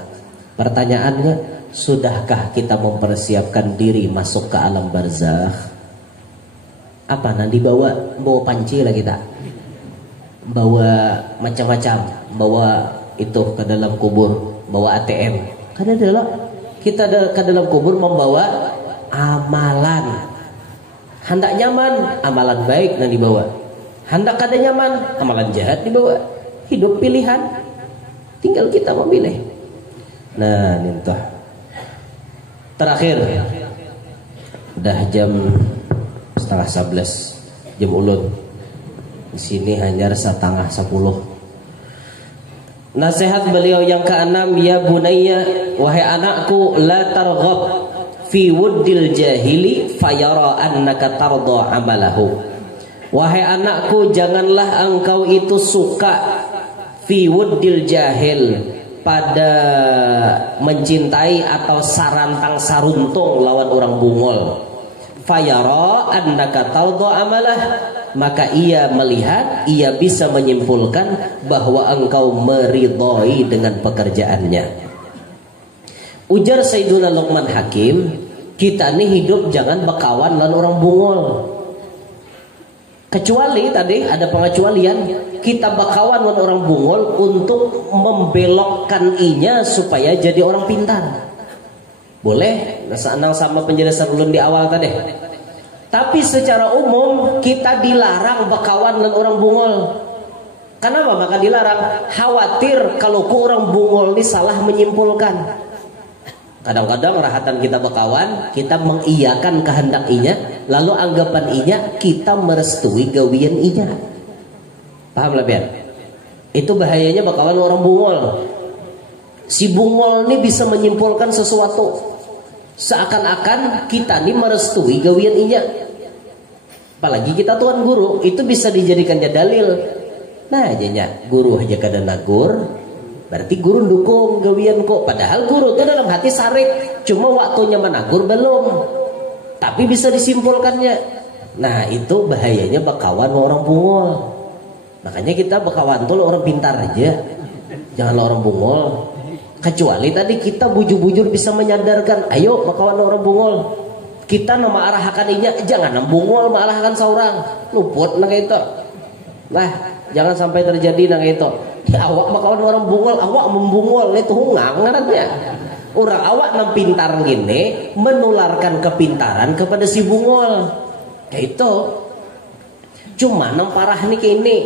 Pertanyaannya, sudahkah kita mempersiapkan diri masuk ke alam barzakh? Apa nanti bawa panci lah kita, bawa macam-macam, bawa itu ke dalam kubur, bawa ATM. Karena adalah kita ke dalam kubur membawa amalan. Hendak nyaman, amalan baik yang dibawa. Hendak kada nyaman, amalan jahat dibawa. Hidup pilihan, tinggal kita memilih. Nah, nintah. Terakhir, udah jam 10:30, jam ulun. Di sini hanya 9:30. Nasihat beliau yang keenam, ya bunayya, wahai anakku, la targhab fi wuddil jahili fayara annaka tarda amalahu. Wahai anakku, janganlah engkau itu suka fi wuddil jahil, pada mencintai atau sarantang saruntung lawan orang bungol. Fayara annaka tarda amalah, maka ia melihat, ia bisa menyimpulkan bahwa engkau meridhai dengan pekerjaannya. Ujar Sayyiduna Luqman Hakim, kita nih hidup jangan bekawan lawan orang bungol. Kecuali tadi ada pengecualian, kita bakawan dengan orang bungol untuk membelokkan inya supaya jadi orang pintar. Boleh, nang sama penjelasan ulun di awal tadi. Tapi secara umum kita dilarang bakawan dengan orang bungol. Kenapa maka dilarang? Khawatir kalau orang bungol ini salah menyimpulkan. Kadang-kadang rahatan kita bakawan, kita mengiyakan kehendak inya, lalu anggapan inya kita merestui gawian inya. Paham lah biar? Itu bahayanya bakawan orang bungol. Si bungol ini bisa menyimpulkan sesuatu seakan-akan kita ini merestui gawian inya. Apalagi kita tuan guru, itu bisa dijadikannya dalil. Nah, jadinya guru aja kada nagur, berarti guru dukung gawian kok. Padahal guru itu dalam hati sarik, cuma waktunya menagur belum. Tapi bisa disimpulkannya. Nah, itu bahayanya bakawan orang bungol. Makanya kita bakawan tuh orang pintar aja, jangan orang bungol. Kecuali tadi kita bujur-bujur bisa menyadarkan, ayo bakawan orang bungol. Kita nama arahkan inya, jangan bungol mengarahkan seorang. Luput nang itu. Nah, jangan sampai terjadi nang itu. Ya, awak bakawan orang bungol, awak membungol itu hungang ngarannya. Orang awak nang pintar gini menularkan kepintaran kepada si bungol. Ya itu. Cuma nang parah nih kini,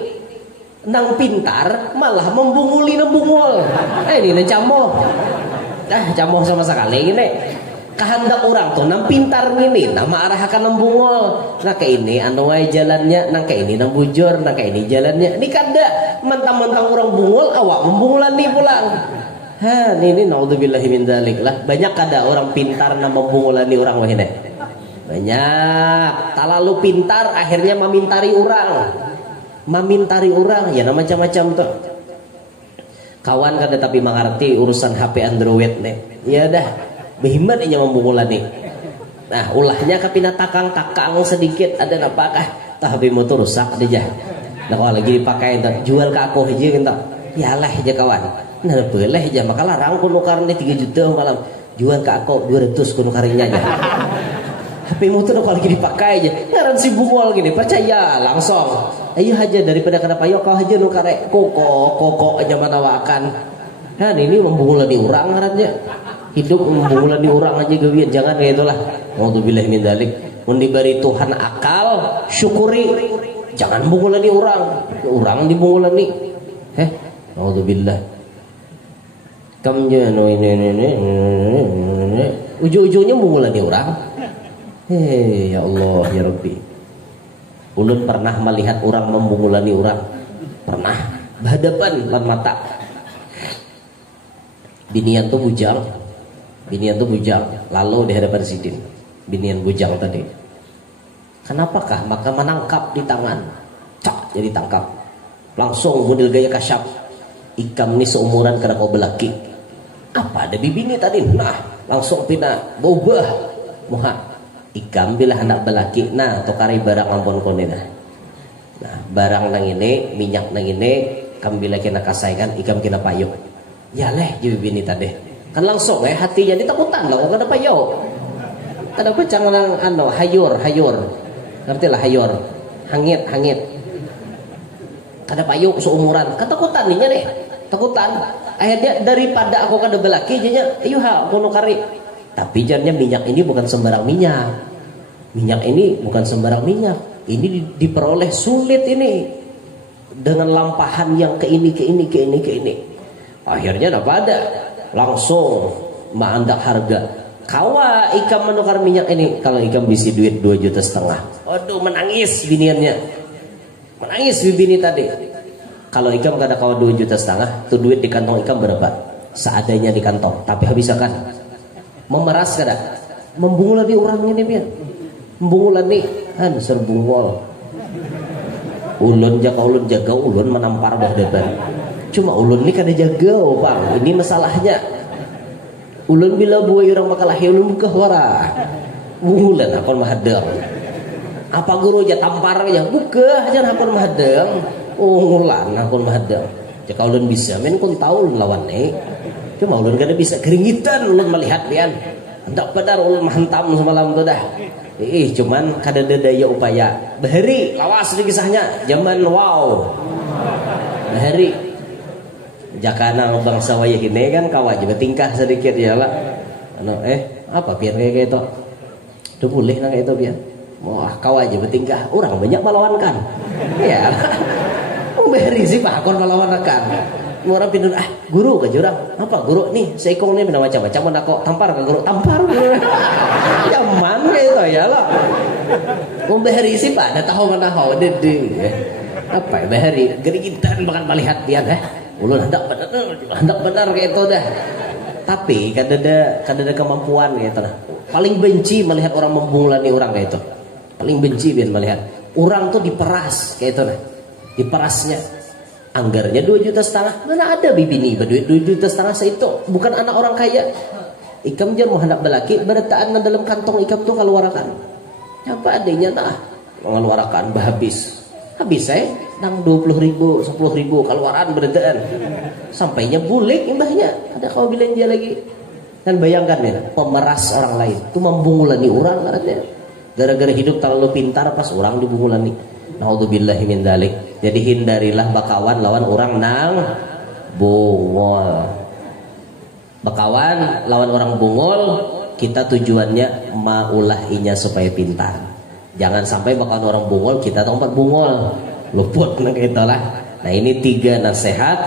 nang pintar malah membunguli nang bungol. Ini nang camoh. Camoh sama sekali gini. Kehendak orang tuh nang pintar gini, nama arahkan nang bungol. Nah ke ini anu wae jalannya, nang ke ini nang bujur, nang ke ini jalannya. Ini kada mentang-mentang orang bungol, awak membungulan nih pulang. Ini naudzubillahi min dzalik lah. Banyak kada orang pintar nang membungulan nih orang wahine. Banyak. Terlalu pintar akhirnya memintari orang. Memintari orang ya macam-macam tuh. Kawan kada tapi mengerti urusan HP Android nih. Ya dah. Behiman inya membungulani. Nah, ulahnya kapina takang sedikit ada napakah? Tapi motor rusak aja. Nah, kalau lagi dipakai entah jual ke aku aja entah. Yalah aja kawan. Nah, boleh aja maka larang kuno karena 3 juta malam. Jual ke aku 200 kuno karinya aja. HP motor kalau lagi dipakai aja. Ngaran si bungol gini, percaya langsung. Ayo aja daripada kada payo kau aja nu karek koko aja manawakan. Nah, ini membungulani orang ngarannya. Hidup membungulani orang aja gawian, jangan kayak itulah. Naudzubillah min dzalik. Mun diberi Tuhan akal, syukuri. Jangan membungulani orang. Orang dibungulani. Naudzubillah. Kamnya no ini. Ujung-ujungnya membungulani orang. Ya Allah ya Rabbi. Ulun pernah melihat orang membungulani orang. Pernah berhadapan lan mata. Binian tuh bujang lalu di hadapan sidin. Binian bujang tadi. Kenapakah maka menangkap di tangan? Cak jadi tangkap. Langsung model gaya kasyap. Ikam ni seumuran kada kau belaki. Apa ada bibini tadi? Nah, langsung pina bobah. Muha. Ikam bila hendak belaki. Nah, tokari barang ampun konena. Nah, barang nang ini, minyak nang ini, kam bila kena kasaikan, ikam kena payuk. Ya leh jadi bibini tadi. Kan langsung hatinya ditakutan lah kok kada payo. Kada pecang nang hayur. Ngerti lah hayur. Hangit. Kada payo seumuran. Ketakutan ninya nih. Takutan. Akhirnya daripada aku kada belaki jadinya ayo kono kari. Tapi jannya minyak ini bukan sembarang minyak. Minyak ini bukan sembarang minyak. Ini diperoleh sulit ini. dengan lampahan yang ke ini. Akhirnya apa ada? Langsung maandak harga. Kawa ikam menukar minyak ini, kalau ikam bisi duit 2,5 juta. Aduh, menangis biniannya. Menangis bini tadi. Kalau ikam kada kawa 2,5 juta, tuh duit di kantong ikam berapa? Seadanya di kantong, tapi habis kan? Memeras kada? Membungulan di orang ini biar. Membungulan nih, serbungol. Ulun jaga ulun menampar bah depan. Cuma ulun ini kada jaga, Bang. Ini masalahnya. Ulun bila buai orang makalahi ulun buka wara. Bungulan akon mahadang. Apa guru aja tampar aja buka aja akon mahadang. Ngulan akon mahadang. Jika ulun bisa men kun tahu ulun lawan cuma ulun kada bisa keringitan ulun melihat pian. Hendak padar ulun menghantam semalam tu dah. Cuman kada ada daya upaya. Bahari lawas di kisahnya zaman wow. Bahari jakana bangsa wayah ini kan kawaj bertingkah sedikit ya lah. Apa pian kayak gitu? Tuh boleh nang itu pian. Wah, kawaj bertingkah. Orang banyak melawankan. Ya. Bahari sih Pak kon melawankan. Orang pinun guru ke jurang. Apa guru nih seikong nih macam-macam mana kok tampar ke guru tampar. Yaman gitu ya lah. Bahari sih Pak ada tahu mana tahu dede. Apa ya bahari gerigitan bahkan melihat pian ulun hendak benar kayak itu dah. Tapi kada ada kemampuan gitu nah. Paling benci melihat orang membungulani orang kayak itu. Paling benci biar melihat orang tuh diperas kayak itu nah. Diperasnya anggarnya 2,5 juta. Mana ada bibini berduit 2,5 juta itu. Bukan anak orang kaya. Ikam jar mau hendak belaki bertaan dalam kantong ikam tuh keluarakan. Apa adanya nah mengeluarkan habis nang 20.000 10.000 keluaran berdetaan sampainya bulik imbahnya ada kau belanja lagi. Dan bayangkan ya pemeras orang lain itu membungulani orang katanya gara-gara hidup terlalu pintar pas orang dibungulani. Naudzubillahi min dzalik. Jadi hindarilah bakawan lawan orang nang bungol. Bakawan lawan orang bungol kita tujuannya maulahinya supaya pintar. Jangan sampai bakawan orang bungol kita tempat bungol. Luput nang itulah. Nah, ini 3 nasihat,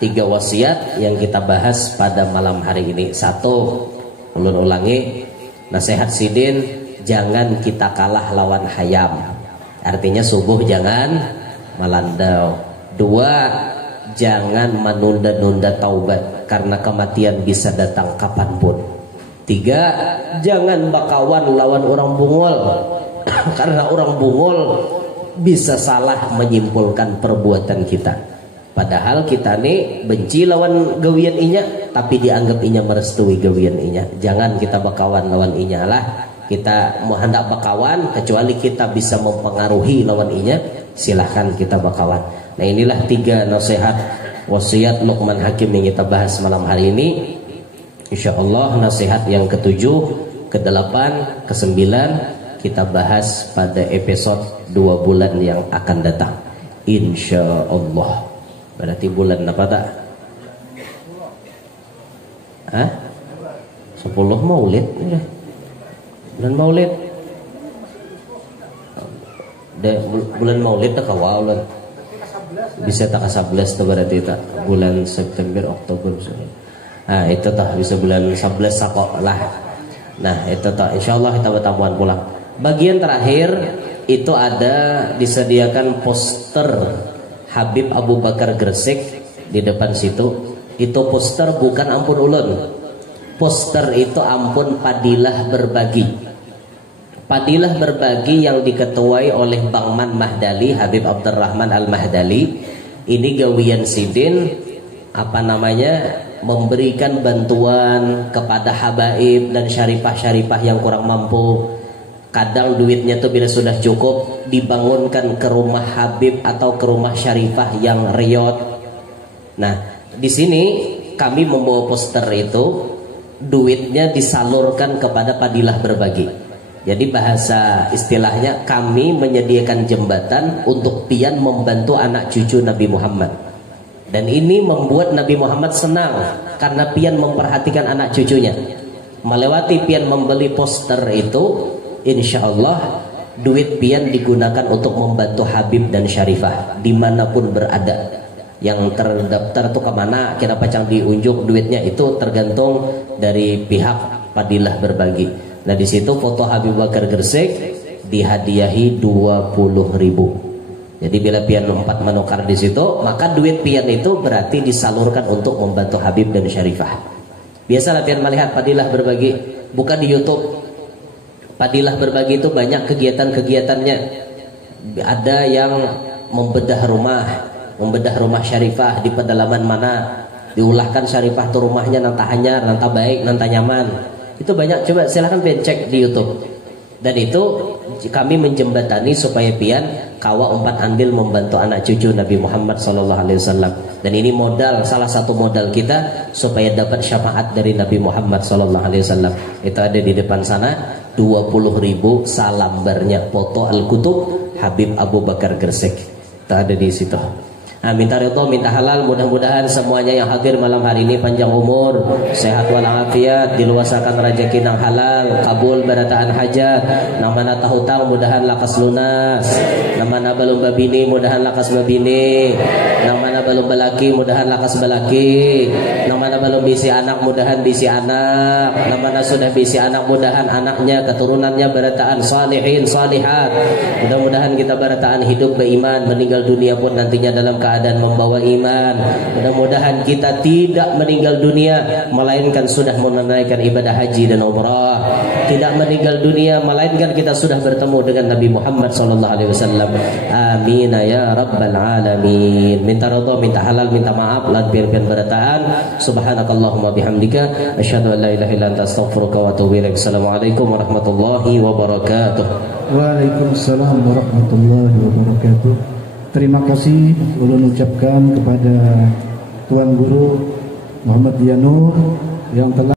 3 wasiat yang kita bahas pada malam hari ini. 1, ulun ulangi, nasihat sidin, jangan kita kalah lawan hayam. Artinya subuh jangan melandau. 2, jangan menunda-nunda taubat karena kematian bisa datang kapanpun. 3, jangan bakawan lawan orang bungol karena orang bungol bisa salah menyimpulkan perbuatan kita. Padahal kita nih benci lawan gawian inya, tapi dianggap inya merestui gawian inya. Jangan kita bakawan lawan inya lah. Kita mau hendak bakawan, kecuali kita bisa mempengaruhi lawan inya, silahkan kita bakawan. Nah, inilah 3 nasihat wasiat Luqman Hakim yang kita bahas malam hari ini. Insyaallah nasihat yang ke-7, ke-8, ke-9 kita bahas pada episode 2 bulan yang akan datang. Insyaallah. Berarti bulan apa tak? 10 Maulid. Bulan Maulid. Bulan Maulid tak kawal. Bisa tak 11 tuh berarti tak bulan September Oktober. Itu tak bisa bulan 11 sakok lah. Nah, itu tak insyaallah kita bertamuan pulang. Bagian terakhir itu ada disediakan poster Habib Abu Bakar Gresik di depan situ. Itu poster bukan ampun ulun. Poster itu ampun Padilah Berbagi. Padilah Berbagi yang diketuai oleh Bang Man Mahdali, Habib Abdurrahman Al-Mahdali. Ini gawian sidin memberikan bantuan kepada habaib dan syarifah-syarifah yang kurang mampu. Kadang duitnya tuh bila sudah cukup dibangunkan ke rumah Habib atau ke rumah syarifah yang riot. Nah, di sini kami membawa poster itu, duitnya disalurkan kepada Padilah Berbagi. Jadi bahasa istilahnya kami menyediakan jembatan untuk pian membantu anak cucu Nabi Muhammad. Dan ini membuat Nabi Muhammad senang karena pian memperhatikan anak cucunya. Melewati pian membeli poster itu, insya Allah duit pian digunakan untuk membantu Habib dan Syarifah dimanapun berada. Yang terdaftar tuh kemana, kira pacang diunjuk duitnya itu tergantung dari pihak Fadilah Berbagi. Nah di situ foto Habib Bakar Gresik dihadiahi 20.000. Jadi bila pian 4 menukar di situ, maka duit pian itu berarti disalurkan untuk membantu Habib dan Syarifah. Biasalah pian melihat Fadilah Berbagi, buka di YouTube. Fadilah Berbagi itu banyak kegiatan-kegiatannya. Ada yang membedah rumah Syarifah di pedalaman mana, diulahkan Syarifah tuh rumahnya nanta hanyar, nanta baik, nanta nyaman. Itu banyak, coba silahkan pian cek di YouTube. Dan itu kami menjembatani supaya pian kawa umpat andil membantu anak cucu Nabi Muhammad SAW. Dan ini modal, salah satu modal kita supaya dapat syafaat dari Nabi Muhammad SAW. Itu ada di depan sana, 20.000 salambarnya foto Al-Kutub Habib Abu Bakar Gresik. Itu ada di situ. Nah, minta ridho, minta halal, mudah-mudahan semuanya yang hadir malam hari ini panjang umur, sehat walafiat, diluasakan rezeki nang halal, kabul barataan hajat, nang mana tahu tang mudahan lakas lunas, nang mana belum babini mudahan lakas babini, nang mana belum balaki mudahan lakas balaki, nang mana belum bisi anak mudahan bisi anak, nang mana sudah bisi anak mudahan anaknya keturunannya barataan salihin salihat. Mudah-mudahan kita barataan hidup beriman, meninggal dunia pun nantinya dalam keadaan membawa iman. Mudah-mudahan kita tidak meninggal dunia melainkan sudah menunaikan ibadah haji dan umrah. Tidak meninggal dunia melainkan kita sudah bertemu dengan Nabi Muhammad SAW. Amin ya rabbal alamin. Minta ridha, minta halal, minta maaf lan pian-pian barataan. Subhanakallahumma bihamdika asyhadu an la ilaha illa anta astaghfiruka wa atubu ilaik. Assalamualaikum warahmatullahi wabarakatuh. Waalaikumsalam warahmatullahi wabarakatuh. Terima kasih ulun ucapkan kepada Tuan Guru Muhammad Dianur yang telah